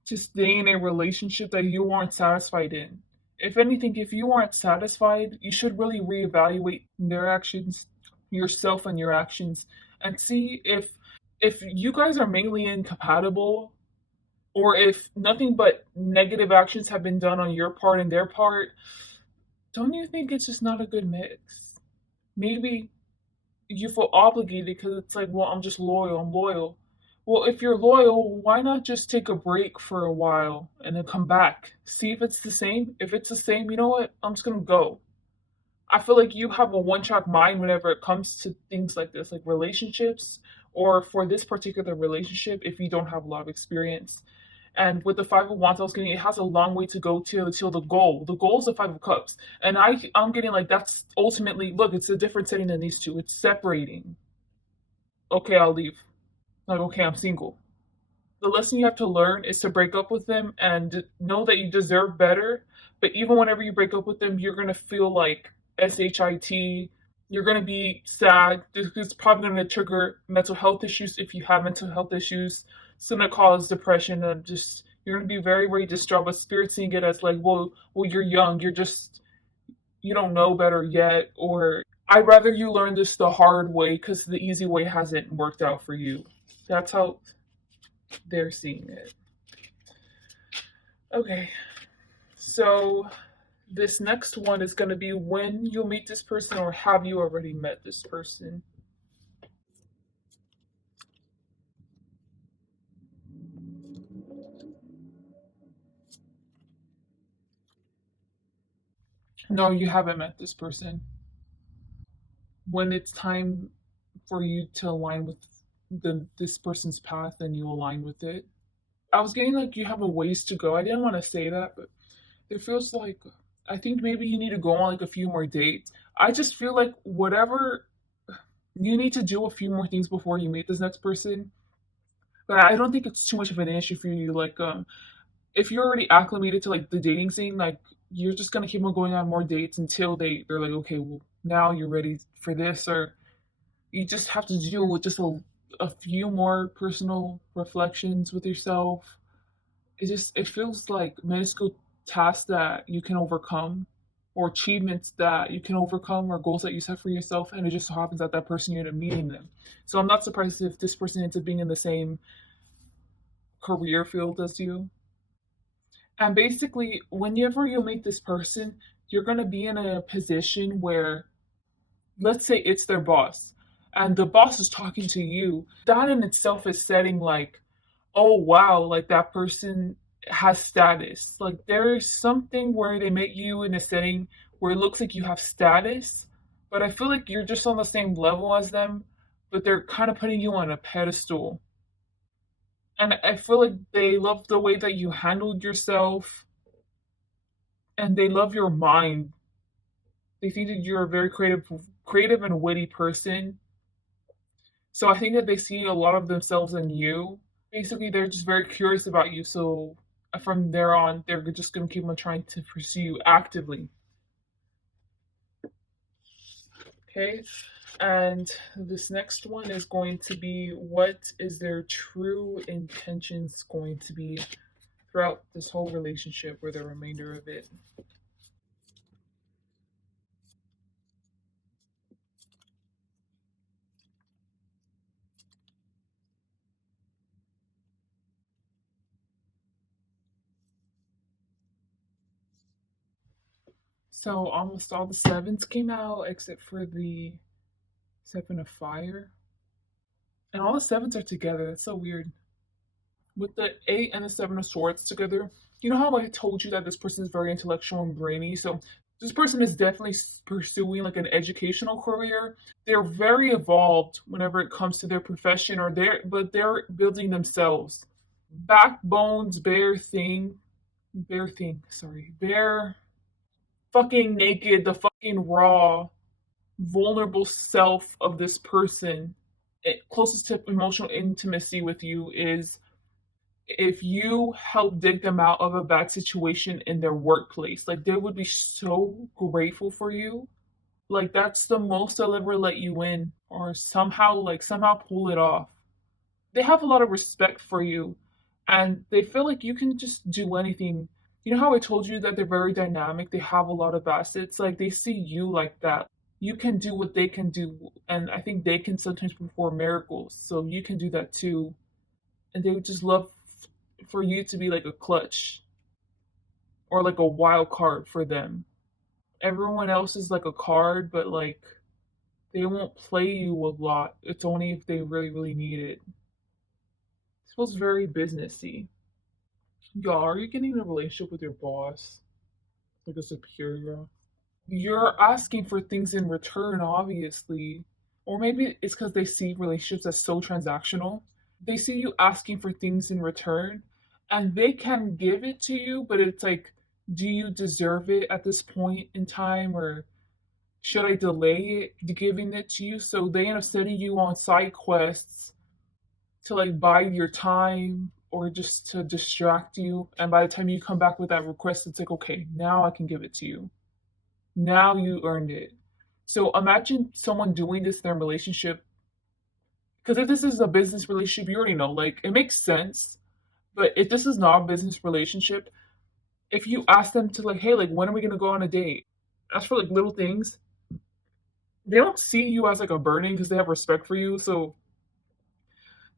To stay in a relationship that you aren't satisfied in. If anything, if you aren't satisfied, you should really reevaluate their actions, yourself and your actions, and see if you guys are mainly incompatible or if nothing but negative actions have been done on your part and their part. Don't you think it's just not a good mix? Maybe you feel obligated because it's like, well, I'm just loyal, I'm loyal. Well, if you're loyal, why not just take a break for a while and then come back? See if it's the same. If it's the same, you know what? I'm just gonna go. I feel like you have a one track mind whenever it comes to things like this, like relationships, or for this particular relationship, if you don't have a lot of experience. And with the Five of Wands, I was getting it has a long way to go till the goal. The goal is the Five of Cups, and I'm getting like that's ultimately look. It's a different setting than these two. It's separating. Okay, I'll leave. Like okay, I'm single. The lesson you have to learn is to break up with them and know that you deserve better. But even whenever you break up with them, you're gonna feel like shit. You're gonna be sad. This is probably gonna trigger mental health issues if you have mental health issues. It's gonna cause depression and just you're gonna be very, very distraught. But spirit seeing it as like, well, you're young. You don't know better yet. Or I'd rather you learn this the hard way because the easy way hasn't worked out for you. That's how they're seeing it. Okay, so this next one is going to be when you'll meet this person or have you already met this person? No, you haven't met this person. When it's time for you to align with this person's path, then you align with it. I was getting like you have a ways to go. I didn't want to say that, but it feels like I think maybe you need to go on like a few more dates. I just feel like whatever you need to do a few more things before you meet this next person. But I don't think it's too much of an issue for you. Like, if you're already acclimated to like the dating scene, like you're just gonna keep on going on more dates until they're like, okay, well now you're ready for this, or you just have to deal with just a few more personal reflections with yourself. It feels like minuscule tasks that you can overcome, or achievements that you can overcome, or goals that you set for yourself, and it just so happens that that person you end up meeting them. So I'm not surprised if this person ends up being in the same career field as you. And basically, whenever you meet this person, you're going to be in a position where, let's say it's their boss, and the boss is talking to you. That in itself is setting like, oh wow, like that person has status. Like there is something where they make you in a setting where it looks like you have status, but I feel like you're just on the same level as them, but they're kind of putting you on a pedestal. And I feel like they love the way that you handled yourself, and they love your mind. They think that you're a very creative and witty person. So I think that they see a lot of themselves in you. Basically, they're just very curious about you. So from there on, they're just going to keep on trying to pursue you actively. Okay. And this next one is going to be, what is their true intentions going to be throughout this whole relationship or the remainder of it? So almost all the sevens came out except for the seven of fire. And all the sevens are together. That's so weird. With the eight and the seven of swords together, you know how I told you that this person is very intellectual and brainy? So this person is definitely pursuing like an educational career. They're very evolved whenever it comes to their profession, or they're building themselves. Backbones, bare fucking naked, the fucking raw, vulnerable self of this person. Closest to emotional intimacy with you is if you help dig them out of a bad situation in their workplace. Like they would be so grateful for you. Like that's the most they'll ever let you in, or somehow pull it off. They have a lot of respect for you, and they feel like you can just do anything. You know how I told you that they're very dynamic, they have a lot of assets, like they see you like that. You can do what they can do, and I think they can sometimes perform miracles, so you can do that too. And they would just love for you to be like a clutch or like a wild card for them. Everyone else is like a card, but like they won't play you a lot. It's only if they really, really need it. It feels very businessy. Y'all, are you getting in a relationship with your boss? Like a superior? You're asking for things in return, obviously. Or maybe it's because they see relationships as so transactional. They see you asking for things in return, and they can give it to you, but it's like, do you deserve it at this point in time, or should I delay it giving it to you? So they end up sending you on side quests to like buy your time or just to distract you. And by the time you come back with that request, it's like, okay, now I can give it to you. Now you earned it. So imagine someone doing this in their relationship. Because if this is a business relationship, you already know, like, it makes sense. But if this is not a business relationship, if you ask them to, like, hey, like, when are we going to go on a date? Ask for, like, little things. They don't see you as, like, a burden because they have respect for you. So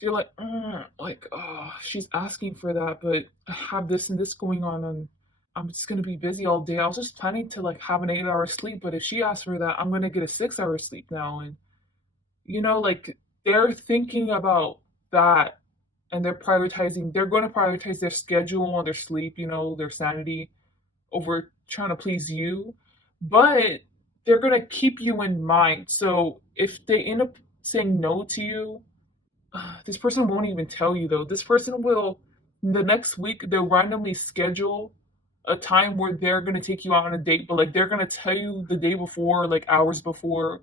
you're like, oh, she's asking for that, but I have this and this going on, and I'm just gonna be busy all day. I was just planning to like have an 8 hour sleep, but if she asks for that, I'm gonna get a 6 hour sleep now. And like they're thinking about that, and they're gonna prioritize their schedule and their sleep, their sanity over trying to please you. But they're gonna keep you in mind. So if they end up saying no to you, this person won't even tell you though. This person will, the next week, they'll randomly schedule a time where they're gonna take you out on a date, but like they're gonna tell you the day before, like hours before,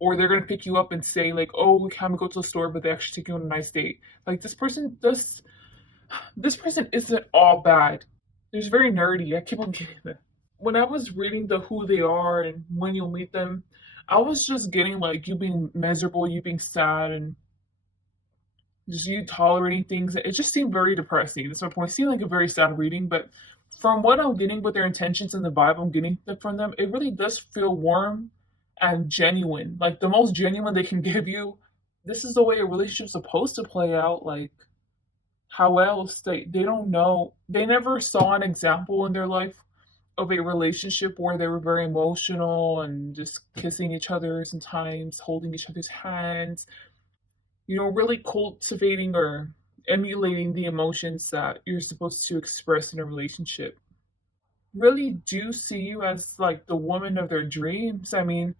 or they're gonna pick you up and say like, "Oh, we can't go to the store," but they actually take you on a nice date. Like this person isn't all bad. They're very nerdy. I keep on getting that. When I was reading the who they are and when you'll meet them, I was just getting like you being miserable, you being sad, and just you tolerating things. It just seemed very depressing. That's my point. It seemed like a very sad reading, but from what I'm getting with their intentions in the vibe I'm getting from them, it really does feel warm and genuine. Like the most genuine they can give you. This is the way a relationship's supposed to play out. Like how else they don't know. They never saw an example in their life of a relationship where they were very emotional and just kissing each other sometimes, holding each other's hands, really cultivating or emulating the emotions that you're supposed to express in a relationship. Really do see you as like the woman of their dreams. I mean,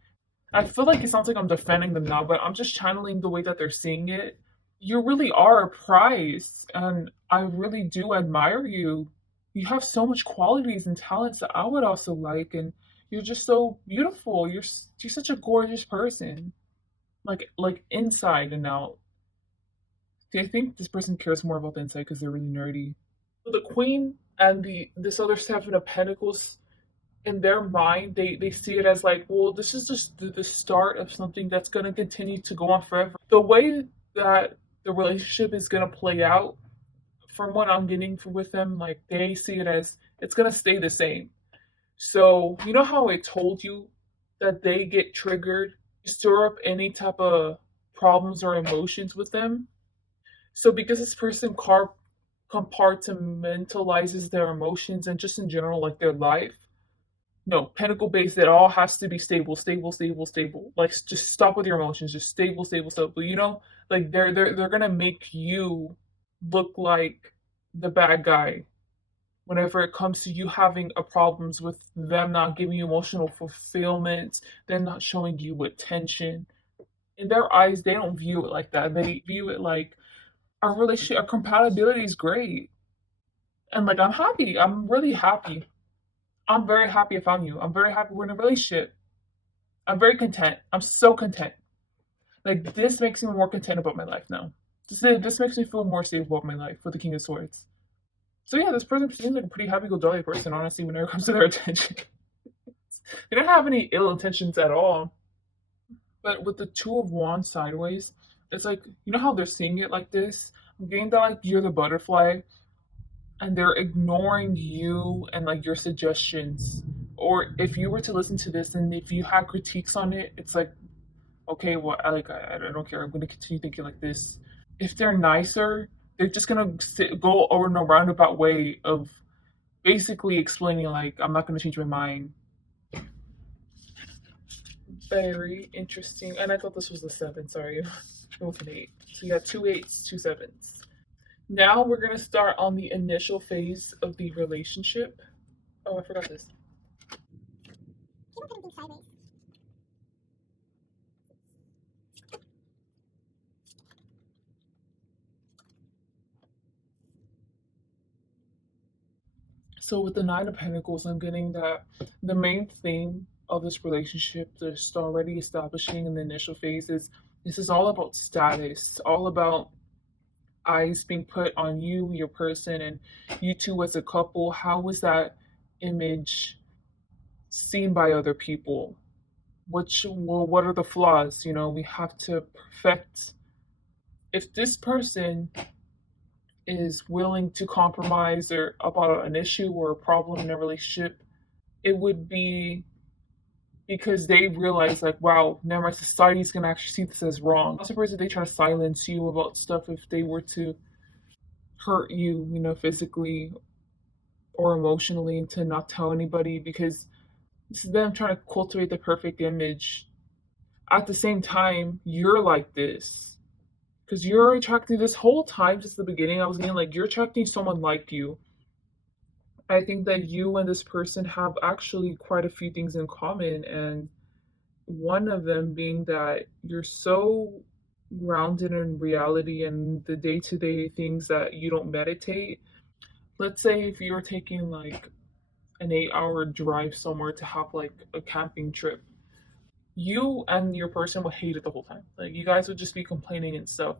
I feel like it sounds like I'm defending them now, but I'm just channeling the way that they're seeing it. You really are a prize, and I really do admire you. You have so much qualities and talents that I would also like, and you're just so beautiful. You're such a gorgeous person, like inside and out. See, I think this person cares more about the inside because they're really nerdy. The Queen and the this other Seven of Pentacles, in their mind, they see it as like, well, this is just the start of something that's going to continue to go on forever. The way that the relationship is going to play out, from what I'm getting with them, like they see it as it's going to stay the same. So, you know how I told you that they get triggered, stir up any type of problems or emotions with them? So, because this person compartmentalizes their emotions and just in general, like their life, no, Pentacle based, it all has to be stable, stable, stable, stable. Like, just stop with your emotions, just stable, stable, stable. Like they're gonna make you look like the bad guy whenever it comes to you having a problems with them not giving you emotional fulfillment, them not showing you attention. In their eyes, they don't view it like that. They view it like our relationship, our compatibility is great. And like I'm happy. I'm really happy. I'm very happy I found you. I'm very happy we're in a relationship. I'm very content. I'm so content. Like this makes me more content about my life now. This makes me feel more stable about my life with the King of Swords. So yeah, this person seems like a pretty happy-go-jolly person, honestly, whenever it comes to their attention. They don't have any ill intentions at all. But with the Two of Wands sideways, it's like, you know how they're seeing it like this? I'm getting that like you're the butterfly and they're ignoring you and like your suggestions. Or if you were to listen to this and if you had critiques on it, it's like, okay, well, I don't care. I'm going to continue thinking like this. If they're nicer, they're just going to go over in a roundabout way of basically explaining like, I'm not going to change my mind. Very interesting. And I thought this was a 7, sorry. It was an 8. So you got 2 8s, 2 7s. Now we're going to start on the initial phase of the relationship. Oh, I forgot this. So with the Nine of Pentacles, I'm getting that the main theme of this relationship, that's already establishing in the initial phase, is this is all about status. It's all about eyes being put on you, your person, and you two as a couple. How is that image seen by other people? What are the flaws? We have to perfect. If this person is willing to compromise or about an issue or a problem in a relationship, it would be because they realize like, wow, now my society's gonna actually see this as wrong. I'm surprised if they try to silence you about stuff if they were to hurt you, physically or emotionally, and to not tell anybody because this is them trying to cultivate the perfect image. At the same time, you're like this because you're attracting this whole time since the beginning. I was getting like you're attracting someone like you. I think that you and this person have actually quite a few things in common, and one of them being that you're so grounded in reality and the day-to-day things that you don't meditate. Let's say if you're taking like an 8-hour drive somewhere to have like a camping trip, you and your person would hate it the whole time. Like you guys would just be complaining and stuff,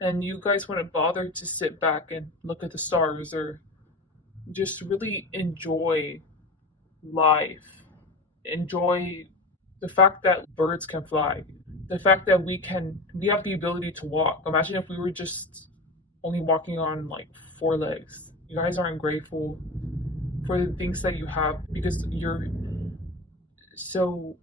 and you guys wouldn't bother to sit back and look at the stars or just really enjoy life, enjoy The fact that birds can fly, the fact that we have the ability to walk. Imagine if we were just only walking on like four legs. You guys aren't grateful for the things that you have because you're so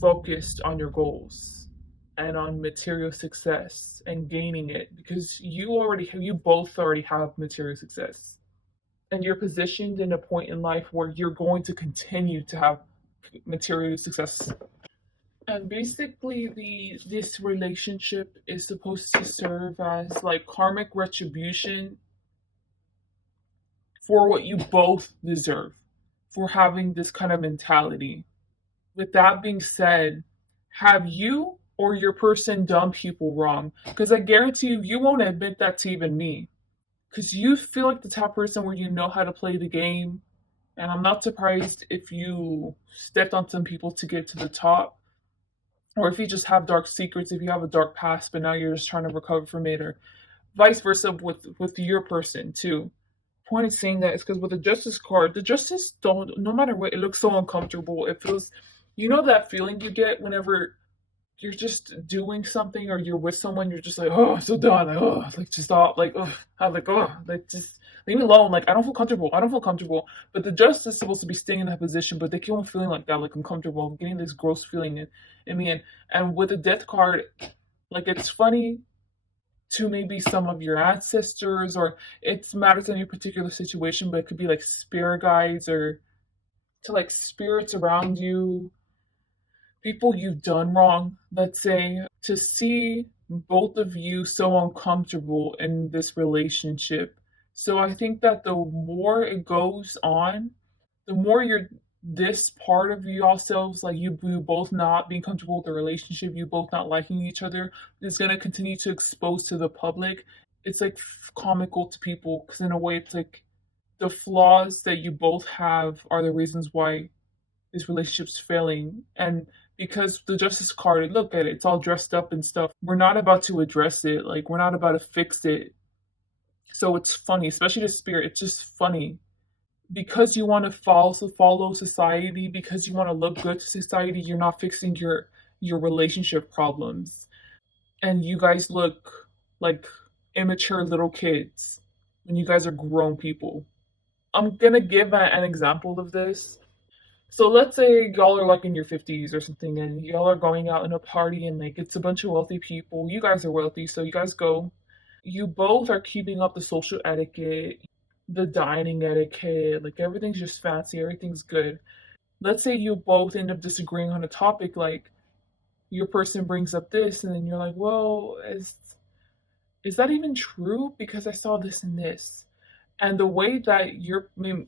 focused on your goals and on material success and gaining it because you both already have material success and you're positioned in a point in life where you're going to continue to have material success. And basically this relationship is supposed to serve as like karmic retribution for what you both deserve for having this kind of mentality. With that being said, have you or your person done people wrong? Because I guarantee you won't admit that to even me. Because you feel like the type of person where you know how to play the game. And I'm not surprised if you stepped on some people to get to the top. Or if you just have dark secrets, if you have a dark past, but now you're just trying to recover from it, or vice versa with your person too. Point is saying that is because with the justice card, the justice don't, no matter what, it looks so uncomfortable. It feels, you know, that feeling you get whenever you're just doing something or you're with someone, you're just like, oh, I'm so done. Like, oh, like just stop. Like, oh, I'm like, oh, like just leave me alone. Like, I don't feel comfortable. I don't feel comfortable. But the justice is supposed to be staying in that position, but they keep on feeling like that, like uncomfortable, getting this gross feeling in me. And with the death card, like it's funny to maybe some of your ancestors, or it matters in your particular situation, but it could be like spirit guides or to like spirits around you, people you've done wrong, let's say, to see both of you so uncomfortable in this relationship. So I think that the more it goes on, the more you're this part of yourselves, like you both not being comfortable with the relationship, you both not liking each other, is going to continue to expose to the public. It's like comical to people because in a way it's like the flaws that you both have are the reasons why this relationship's failing. And because the justice card, look at it, it's all dressed up and stuff. We're not about to address it. Like we're not about to fix it. So it's funny, especially the spirit. It's just funny because you want to follow society, because you want to look good to society. You're not fixing your relationship problems, and you guys look like immature little kids when you guys are grown people. I'm gonna give an example of this. So let's say y'all are like in your 50s or something, and y'all are going out in a party, and like it's a bunch of wealthy people. You guys are wealthy, so you guys go. You both are keeping up the social etiquette, the dining etiquette, like everything's just fancy, everything's good. Let's say you both end up disagreeing on a topic, like your person brings up this, and then you're like, well, is that even true? Because I saw this and this. And the way that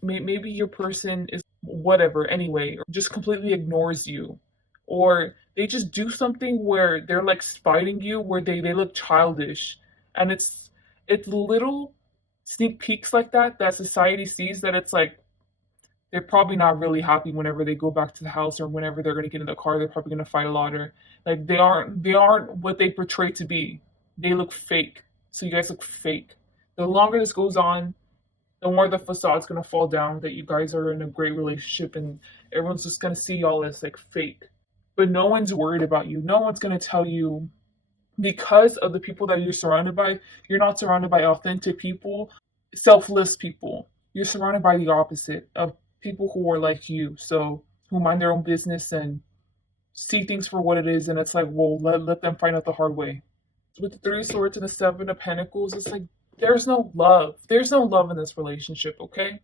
maybe your person is whatever anyway, or just completely ignores you, or they just do something where they're like spiting you, where they look childish, and it's little sneak peeks like that that society sees that it's like they're probably not really happy whenever they go back to the house or whenever they're gonna get in the car. They're probably gonna fight a lot, or like they aren't what they portray to be. They look fake. So you guys look fake. The longer this goes on, the more the facade's gonna fall down that you guys are in a great relationship and everyone's just gonna see y'all as like fake. But no one's worried about you. No one's gonna tell you because of the people that you're surrounded by, you're not surrounded by authentic people, selfless people. You're surrounded by the opposite of people who are like you, so who mind their own business and see things for what it is, and it's like, well, let them find out the hard way. With the Three of Swords and the Seven of Pentacles, it's like there's no love. There's no love in this relationship, okay?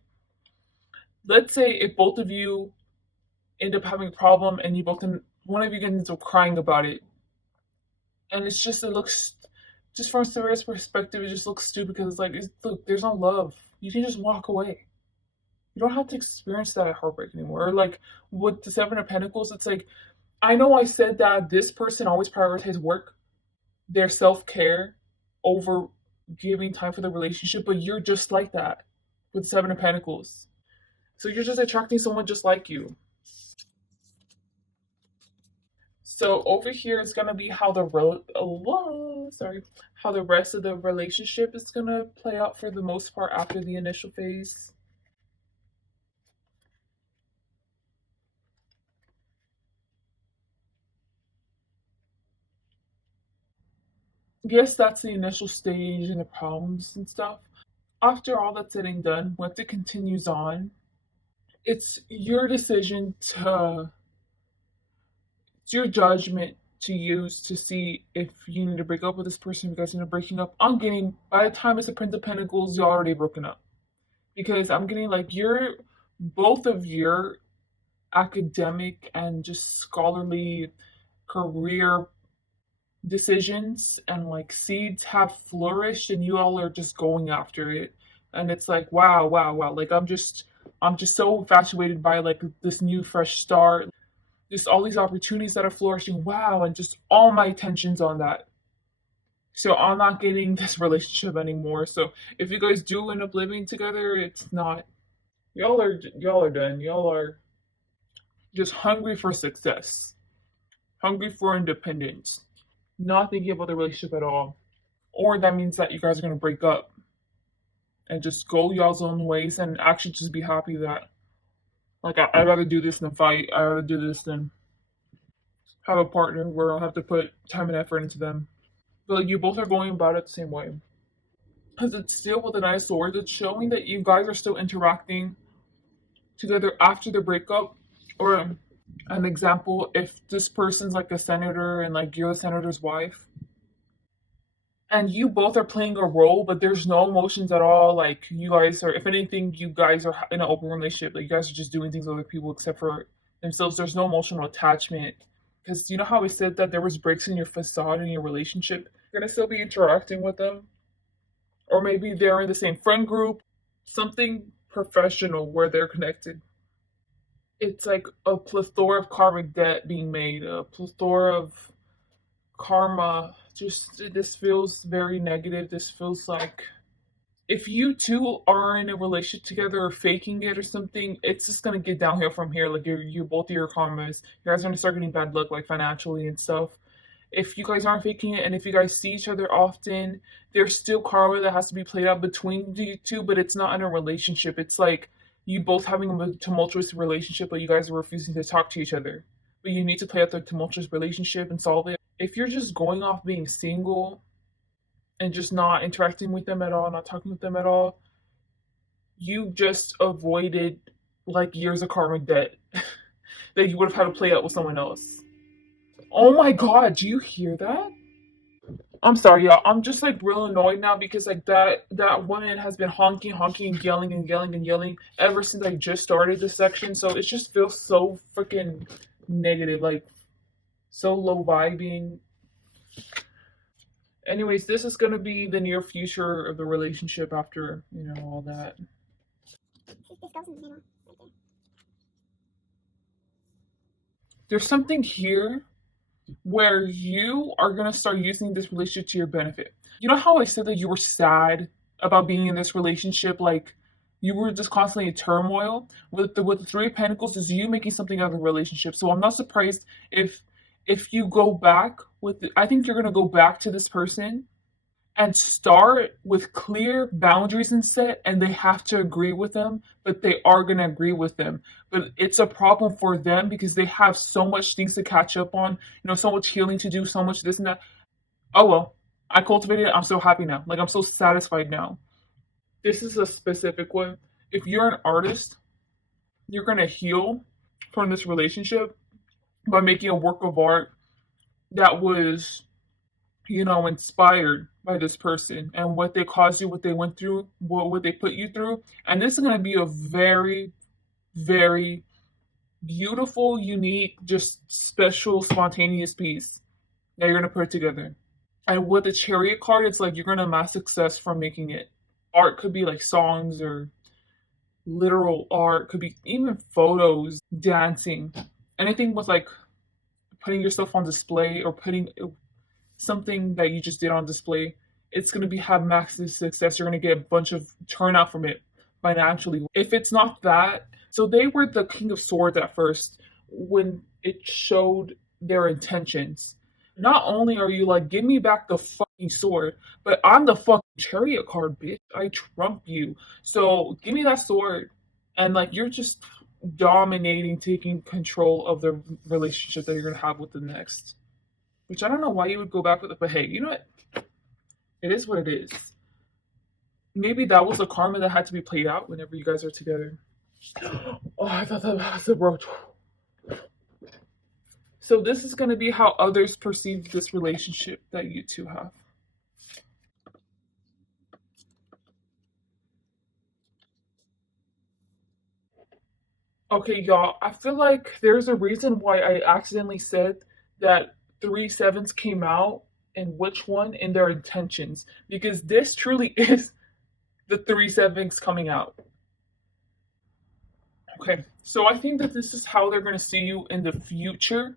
Let's say if both of you end up having a problem and you both one of you ends up crying about it, and it's just it looks just from Sarah's perspective, it just looks stupid because it's like look, there's no love. You can just walk away. You don't have to experience that heartbreak anymore. Or like with the Seven of Pentacles, it's like I know I said that this person always prioritizes work, their self care, over giving time for the relationship, but you're just like that with Seven of Pentacles. So you're just attracting someone just like you. So over here is gonna be how how the rest of the relationship is gonna play out for the most part after the initial phase. yes, that's the initial stage and the problems and stuff. After all that's said and done, once it continues on, it's your decision to, it's your judgment to use to see if you need to break up with this person because you're breaking up. I'm getting, by the time it's the Prince of Pentacles, you're already broken up. Because I'm getting like both of your academic and just scholarly career decisions and like seeds have flourished and you all are just going after it. And it's like wow, wow, wow. Like I'm just so infatuated by like this new fresh start, just all these opportunities that are flourishing. Wow, and just all my attention's on that. So I'm not getting this relationship anymore. So if you guys do end up living together, it's not, y'all are done. Y'all are just hungry for success, hungry for independence, not thinking about the relationship at all. Or that means that you guys are gonna break up and just go y'all's own ways and actually just be happy that like I'd rather do this than fight. I'd rather do this than have a partner where I'll have to put time and effort into them. But like, you both are going about it the same way. Because it's still with the nice swords, it's showing that you guys are still interacting together after the breakup. Or an example, if this person's like a senator and like you're the senator's wife, and you both are playing a role, but there's no emotions at all. Like you guys are, if anything, you guys are in an open relationship. Like you guys are just doing things with other people except for themselves. There's no emotional attachment. Because you know how we said that there was breaks in your facade in your relationship. You're gonna still be interacting with them, or maybe they're in the same friend group, something professional where they're connected. It's like a plethora of karmic debt being made, a plethora of karma. Just this feels very negative. This feels like if you two are in a relationship together or faking it or something, it's just gonna get downhill from here. Like you both of your karmas, you guys are gonna start getting bad luck, like financially and stuff. If you guys aren't faking it, and if you guys see each other often, there's still karma that has to be played out between you two, but it's not in a relationship. It's like you both having a tumultuous relationship, but you guys are refusing to talk to each other. But you need to play out the tumultuous relationship and solve it. If you're just going off being single and just not interacting with them at all, not talking with them at all, you just avoided like years of karmic debt that you would have had to play out with someone else. Oh my god, do you hear that? I'm sorry, y'all. I'm just like real annoyed now because like that woman has been honking, honking, and yelling and yelling and yelling ever since I just started this section. So it just feels so freaking negative, like so low vibing. Anyways, this is gonna be the near future of the relationship after all that. There's something here where you are going to start using this relationship to your benefit. You know how I said that you were sad about being in this relationship, like you were just constantly in turmoil with the Three of Pentacles is you making something out of the relationship. So I'm not surprised if you go back I think you're going to go back to this person and start with clear boundaries and set, and they have to agree with them, but they are going to agree with them. But it's a problem for them because they have so much things to catch up on, so much healing to do, so much this and that. Oh well, I cultivated it. I'm so happy now. Like I'm so satisfied now. This is a specific one. If you're an artist, you're going to heal from this relationship by making a work of art that was inspired by this person and what they caused you, what they went through, what they put you through. And this is going to be a very, very beautiful, unique, just special, spontaneous piece that you're going to put together. And with the Chariot card, it's like you're going to amass success from making it. Art could be like songs or literal art, could be even photos, dancing, anything with like putting yourself on display or putting something that you just did on display. It's going to have massive success. You're going to get a bunch of turnout from it financially. If it's not that, so they were the King of Swords at first when it showed their intentions. Not only are you like, give me back the fucking sword, but I'm the fucking Chariot card, bitch. I trump you. So give me that sword. And like, you're just dominating, taking control of the relationship that you're going to have with the next. Which I don't know why you would go back with it, but hey, you know what? It is what it is. Maybe that was the karma that had to be played out whenever you guys are together. Oh, I thought that was a roach. So this is going to be how others perceive this relationship that you two have. Okay, y'all, I feel like there's a reason why I accidentally said that three sevens came out and which one in their intentions, because this truly is the three sevens coming out. Okay, so I think that this is how they're going to see you in the future.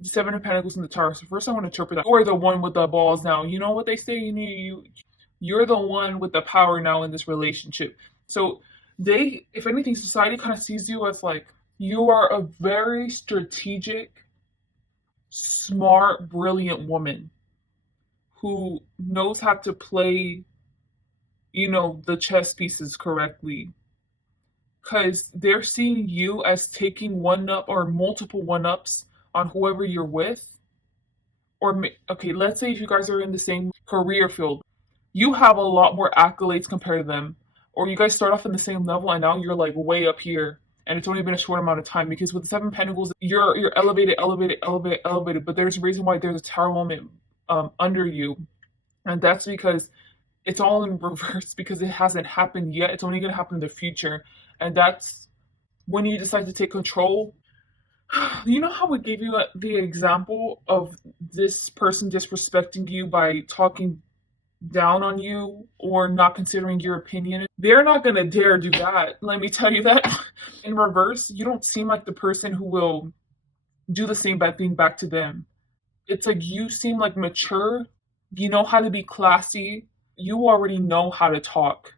The Seven of Pentacles in the Tower. So first, I want to interpret that you are the one with the balls now. You know what they say? You're the one with the power now in this relationship. So they, if anything, society kind of sees you as like you are a very strategic, smart, brilliant woman who knows how to play, the chess pieces correctly. Because they're seeing you as taking one up or multiple one ups on whoever you're with. Or, okay, let's say if you guys are in the same career field, you have a lot more accolades compared to them. Or you guys start off in the same level and now you're like way up here. And it's only been a short amount of time because with the Seven Pentacles, you're elevated, elevated, elevated, elevated. But there's a reason why there's a Tower moment under you, and that's because it's all in reverse because it hasn't happened yet. It's only going to happen in the future, and that's when you decide to take control. You know how we gave you the example of this person disrespecting you by talking down on you or not considering your opinion? They're not going to dare do that. Let me tell you that. In reverse, you don't seem like the person who will do the same bad thing back to them. It's like you seem like mature. You know how to be classy. You already know how to talk.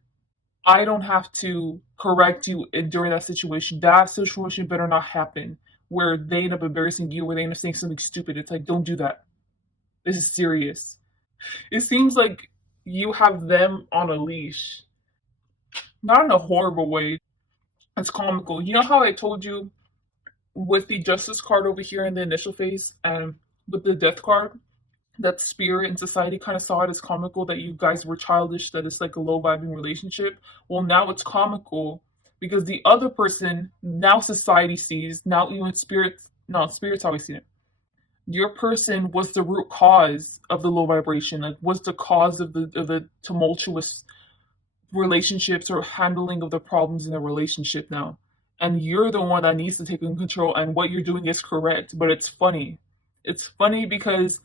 I don't have to correct you during that situation. That situation better not happen where they end up embarrassing you, where they end up saying something stupid. It's like, don't do that. This is serious. It seems like you have them on a leash. Not in a horrible way. It's comical. You know how I told you with the Justice card over here in the initial phase and with the Death card, that spirit and society kind of saw it as comical that you guys were childish, that it's like a low vibing relationship. Well, now it's comical because the other person, now society sees, now even spirits, no, spirits always seen it. Your person was the root cause of the low vibration, like was the cause of the tumultuous relationships or handling of the problems in the relationship now. And you're the one that needs to take in control, and what you're doing is correct, but it's funny. It's funny because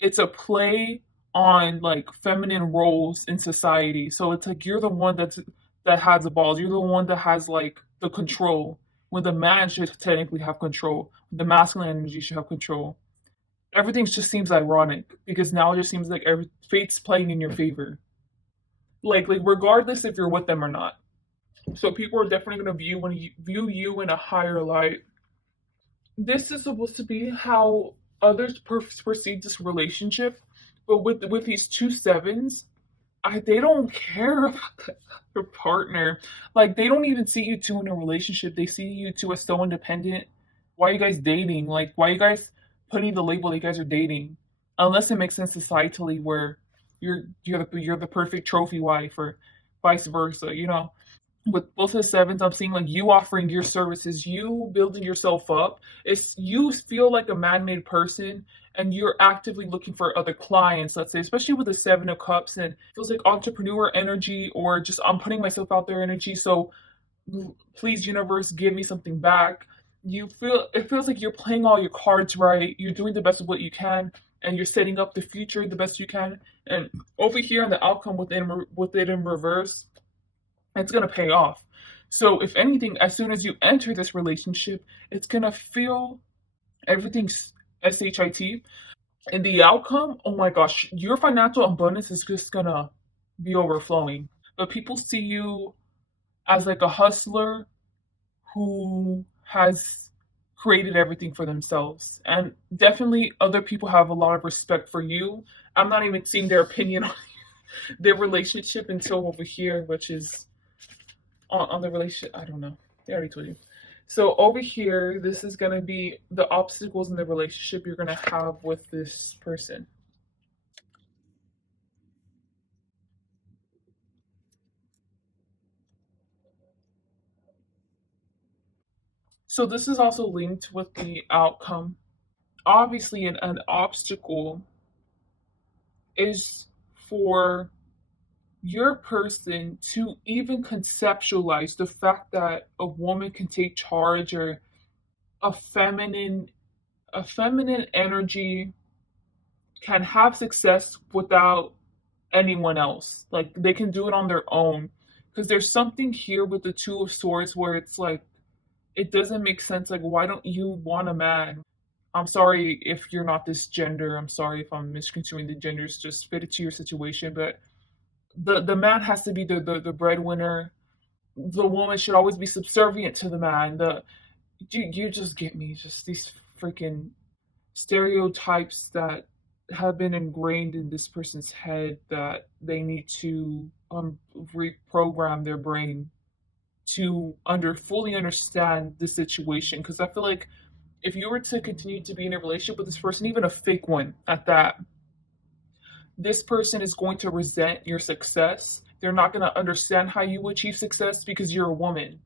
it's a play on like feminine roles in society. So it's like you're the one that has the balls. You're the one that has like the control. When the man should technically have control. The masculine energy should have control. Everything just seems ironic because now it just seems like fate's playing in your favor. Like regardless if you're with them or not. So people are definitely going to view you in a higher light. This is supposed to be how others perceive this relationship, but with these two sevens, they don't care about their partner. Like they don't even see you two in a relationship. They see you two as so independent. Why are you guys dating? Like why are you guys putting the label that you guys are dating? Unless it makes sense societally, where you're the perfect trophy wife, or vice versa. With both of the sevens, I'm seeing like you offering your services, you building yourself up. It's you feel like a man-made person, and you're actively looking for other clients. Let's say, especially with the Seven of Cups, and it feels like entrepreneur energy, or just I'm putting myself out there energy. So please, universe, give me something back. It feels like you're playing all your cards right. You're doing the best of what you can, and you're setting up the future the best you can. And over here, in the outcome with it in reverse, it's going to pay off. So, if anything, as soon as you enter this relationship, it's going to feel everything's SHIT. And the outcome, oh my gosh, your financial abundance is just going to be overflowing. But people see you as like a hustler who has created everything for themselves. And definitely, other people have a lot of respect for you. I'm not even seeing their opinion on their relationship until over here, which is on the relationship. I don't know. I already told you. So over here, this is gonna be the obstacles in the relationship you're gonna have with this person. So this is also linked with the outcome. Obviously, an obstacle is for your person to even conceptualize the fact that a woman can take charge, or a feminine a feminine energy can have success without anyone else. Like they can do it on their own. Because there's something here with the Two of Swords where it's like it doesn't make sense. Like, why don't you want a man? I'm sorry if you're not this gender. I'm sorry if I'm misconstruing the genders. Just fit it to your situation. But the man has to be the breadwinner. The woman should always be subservient to the man. You just get me. Just these freaking stereotypes that have been ingrained in this person's head that they need to reprogram their brain to fully understand the situation. Because I feel like if you were to continue to be in a relationship with this person, even a fake one at that, this person is going to resent your success. They're not going to understand how you achieve success because you're a woman.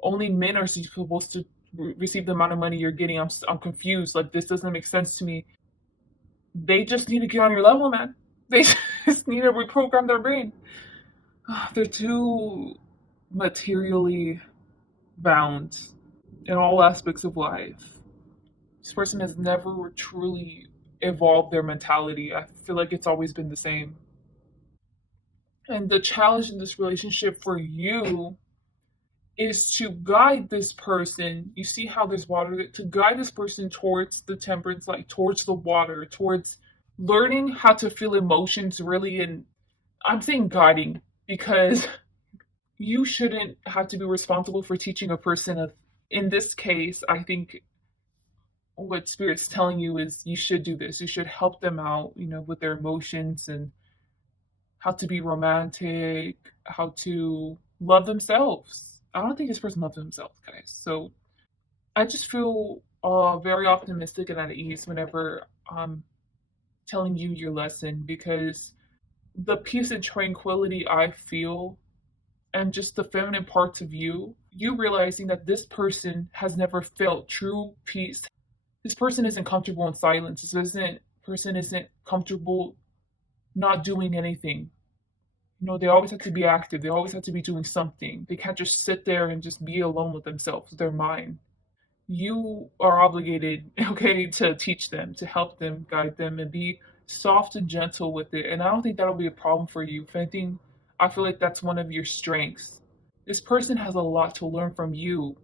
Only men are supposed to receive the amount of money you're getting. I'm confused. Like, this doesn't make sense to me. They just need to get on your level, man. They just need to reprogram their brain. They're too materially bound in all aspects of life. This person has never truly evolved their mentality. I feel like it's always been the same. And the challenge in this relationship for you is to guide this person. You see how there's water, to guide this person towards the temperance, like towards the water, towards learning how to feel emotions really. And I'm saying guiding because you shouldn't have to be responsible for teaching a person of, in this case, I think what spirit's telling you is you should do this. You should help them out, with their emotions and how to be romantic, how to love themselves. I don't think this person loves themselves, guys. So I just feel very optimistic and at ease whenever I'm telling you your lesson, because the peace and tranquility I feel and just the feminine parts of you realizing that this person has never felt true peace. This person isn't comfortable in silence. Person isn't comfortable not doing anything. They always have to be active. They always have to be doing something. They can't just sit there and just be alone with themselves, their mind. You are obligated, okay, to teach them, to help them, guide them, and be soft and gentle with it. And I don't think that'll be a problem for you. If anything, I feel like that's one of your strengths. This person has a lot to learn from you.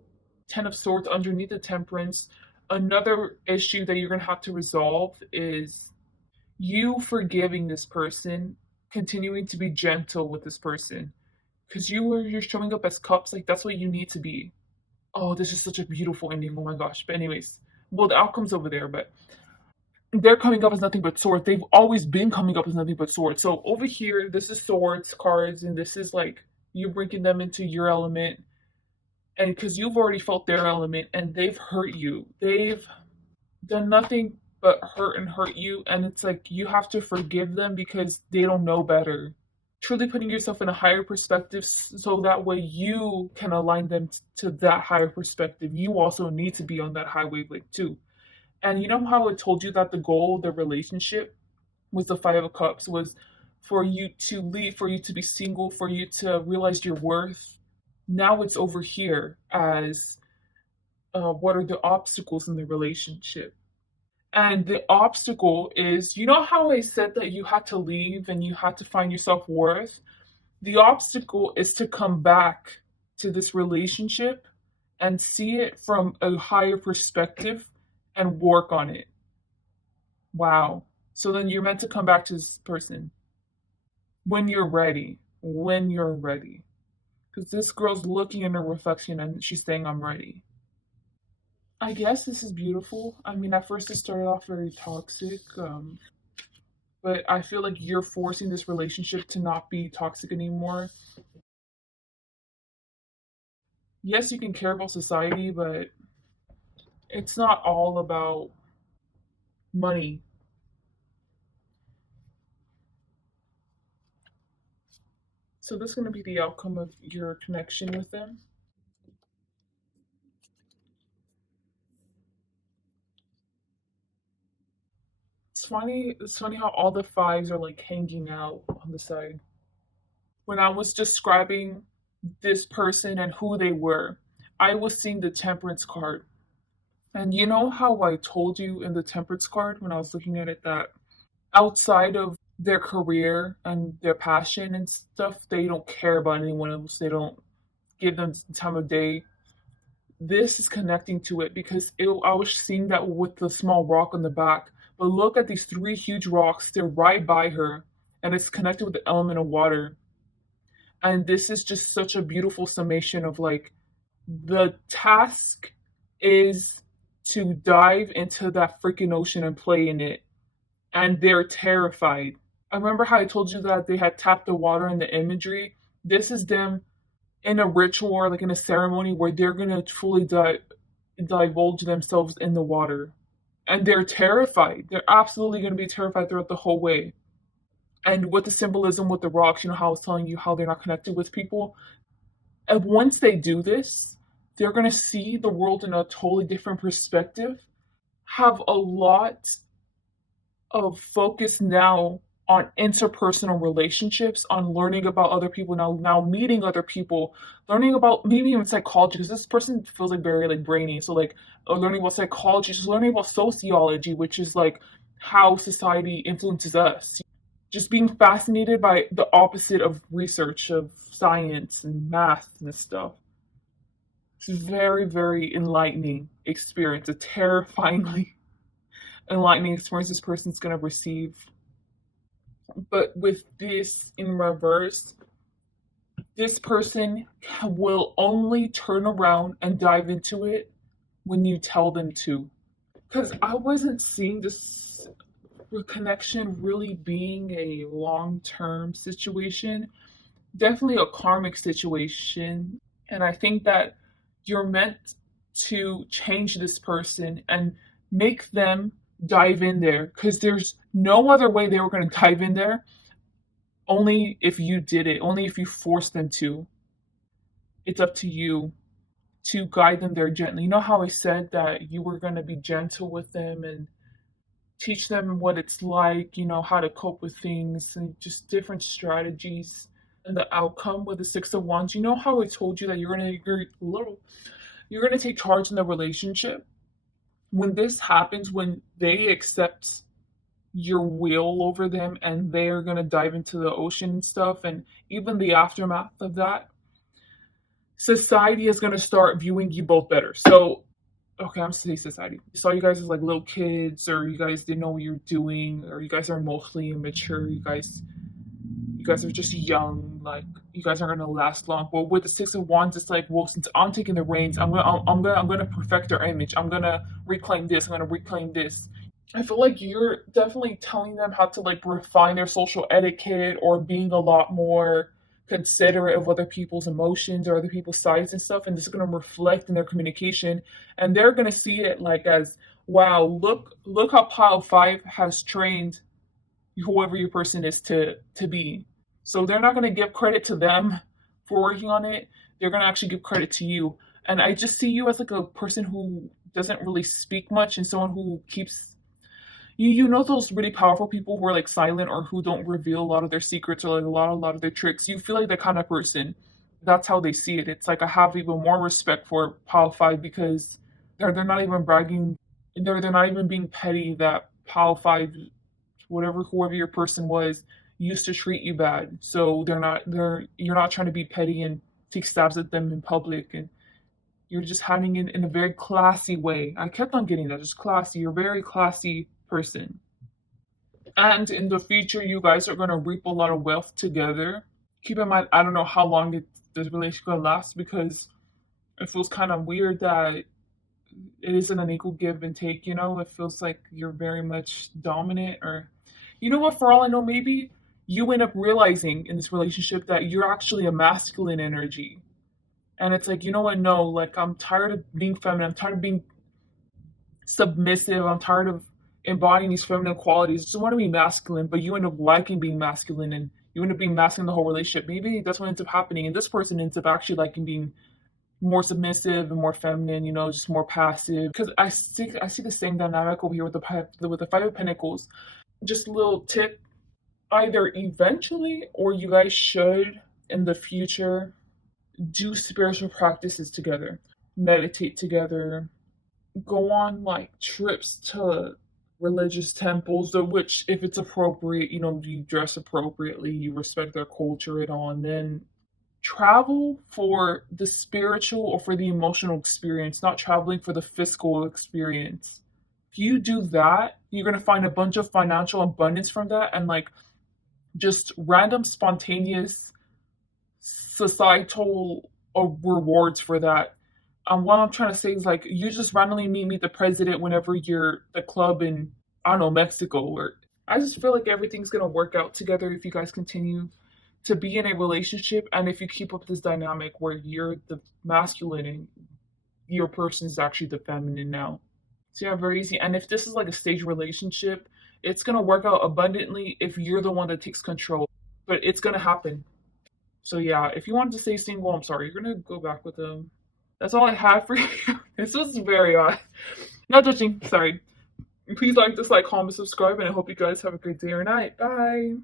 Ten of Swords underneath the Temperance. Another issue that you're going to have to resolve is you forgiving this person, continuing to be gentle with this person. Because you're showing up as cups, like that's what you need to be. Oh, this is such a beautiful ending. Oh my gosh. But anyways, well, the outcome's over there, but they're coming up as nothing but swords. They've always been coming up as nothing but swords. So over here, this is swords cards, and this is like you bringing them into your element, and because you've already felt their element, and they've hurt you, they've done nothing but hurt you, and it's like you have to forgive them because they don't know better. Truly putting yourself in a higher perspective so that way you can align them to that higher perspective. You also need to be on that high wavelength too. And you know how I told you that the goal of the relationship was the Five of Cups, was for you to leave, for you to be single, for you to realize your worth. Now it's over here as what are the obstacles in the relationship? And the obstacle is, you know how I said that you had to leave and you had to find your self worth? The obstacle is to come back to this relationship and see it from a higher perspective and work on it. Wow. So then you're meant to come back to this person when you're ready. When you're ready. Because this girl's looking in her reflection and she's saying, I'm ready. I guess this is beautiful. I mean, at first it started off very toxic, but I feel like you're forcing this relationship to not be toxic anymore. Yes, you can care about society, but it's not all about money. So this is going to be the outcome of your connection with them. It's funny how all the fives are like hanging out on the side. When I was describing this person and who they were, I was seeing the temperance card. And you know how I told you in the temperance card when I was looking at it that outside of their career and their passion and stuff, they don't care about anyone else. They don't give them the time of day. This is connecting to it because I was seeing that with the small rock on the back. But look at these three huge rocks. They're right by her, and it's connected with the element of water. And this is just such a beautiful summation of like the task is to dive into that freaking ocean and play in it. And they're terrified. I remember how I told you that they had tapped the water in the imagery. This is them in a ritual or like in a ceremony where they're gonna fully divulge themselves in the water. And they're terrified. They're absolutely gonna be terrified throughout the whole way. And with the symbolism with the rocks, you know how I was telling you how they're not connected with people? And once they do this, they're gonna see the world in a totally different perspective, have a lot of focus now on interpersonal relationships, on learning about other people, now meeting other people, learning about maybe even psychology, because this person feels like very like brainy. So like learning about psychology, just learning about sociology, which is like how society influences us. Just being fascinated by the opposite of research, of science and math and stuff. It's a very, very enlightening experience, a terrifyingly enlightening experience this person's going to receive. But with this in reverse, this person will only turn around and dive into it when you tell them to. Because I wasn't seeing this connection really being a long term situation, definitely a karmic situation. And I think that you're meant to change this person and make them dive in there because there's no other way they were going to dive in there, only if you did it, only if you forced them to. It's up to you to guide them there gently. You know how I said that you were going to be gentle with them and teach them what it's like, you know, how to cope with things and just different strategies and the outcome with the Six of Wands. You know how I told you that you're gonna take charge in the relationship? When this happens, when they accept your will over them and they're going to dive into the ocean and stuff, and even the aftermath of that, society is going to start viewing you both better. So, okay, I'm saying society. Saw you guys as like little kids, or you guys didn't know what you're doing, or you guys are emotionally immature. You guys are just young. Like you guys aren't gonna last long. But with the Six of Wands, it's like, well, since I'm taking the reins, I'm gonna perfect their image. I'm gonna reclaim this. I'm gonna reclaim this. I feel like you're definitely telling them how to like refine their social etiquette or being a lot more considerate of other people's emotions or other people's sides and stuff, and this is going to reflect in their communication, and they're going to see it like as, wow, look how pile 5 has trained whoever your person is to be. So they're not going to give credit to them for working on it. They're going to actually give credit to you. And I just see you as like a person who doesn't really speak much and someone who keeps, you know, those really powerful people who are like silent or who don't reveal a lot of their secrets or like a lot of their tricks. You feel like that kind of person. That's how they see it. It's like I have even more respect for Pile 5 because they're not even bragging. They're not even being petty that Pile 5, whoever your person was, used to treat you bad. So you're not trying to be petty and take stabs at them in public, and you're just having it in a very classy way. I kept on getting that, just classy. You're a very classy person. And in the future, you guys are going to reap a lot of wealth together. Keep in mind, I don't know how long this relationship will last because it feels kind of weird that it isn't an equal give and take, you know? It feels like you're very much dominant, or, you know what, for all I know, maybe you end up realizing in this relationship that you're actually a masculine energy. And it's like, you know what, no, like I'm tired of being feminine. I'm tired of being submissive. I'm tired of embodying these feminine qualities. I just want to be masculine, but you end up liking being masculine and you end up being masculine the whole relationship. Maybe that's what ends up happening. And this person ends up actually liking being more submissive and more feminine, just more passive. Because I see the same dynamic over here with the Five of Pentacles. Just a little tip: either eventually, or you guys should in the future do spiritual practices together, meditate together, go on like trips to religious temples, of which, if it's appropriate, you dress appropriately, you respect their culture and all, and then travel for the spiritual or for the emotional experience, not traveling for the physical experience. If you do that, you're going to find a bunch of financial abundance from that, and like just random spontaneous societal rewards for that. What I'm trying to say is, like, you just randomly meet the president whenever you're at the club in, I don't know, Mexico. Or I just feel like everything's gonna work out together if you guys continue to be in a relationship, and if you keep up this dynamic where you're the masculine and your person is actually the feminine now. So yeah, very easy. And if this is like a stage relationship, it's gonna work out abundantly if you're the one that takes control. But it's gonna happen. So yeah, if you wanted to stay single, I'm sorry, you're gonna go back with them. That's all I have for you. This was very odd. Not judging, sorry. Please like, dislike, comment, subscribe, and I hope you guys have a great day or night. Bye.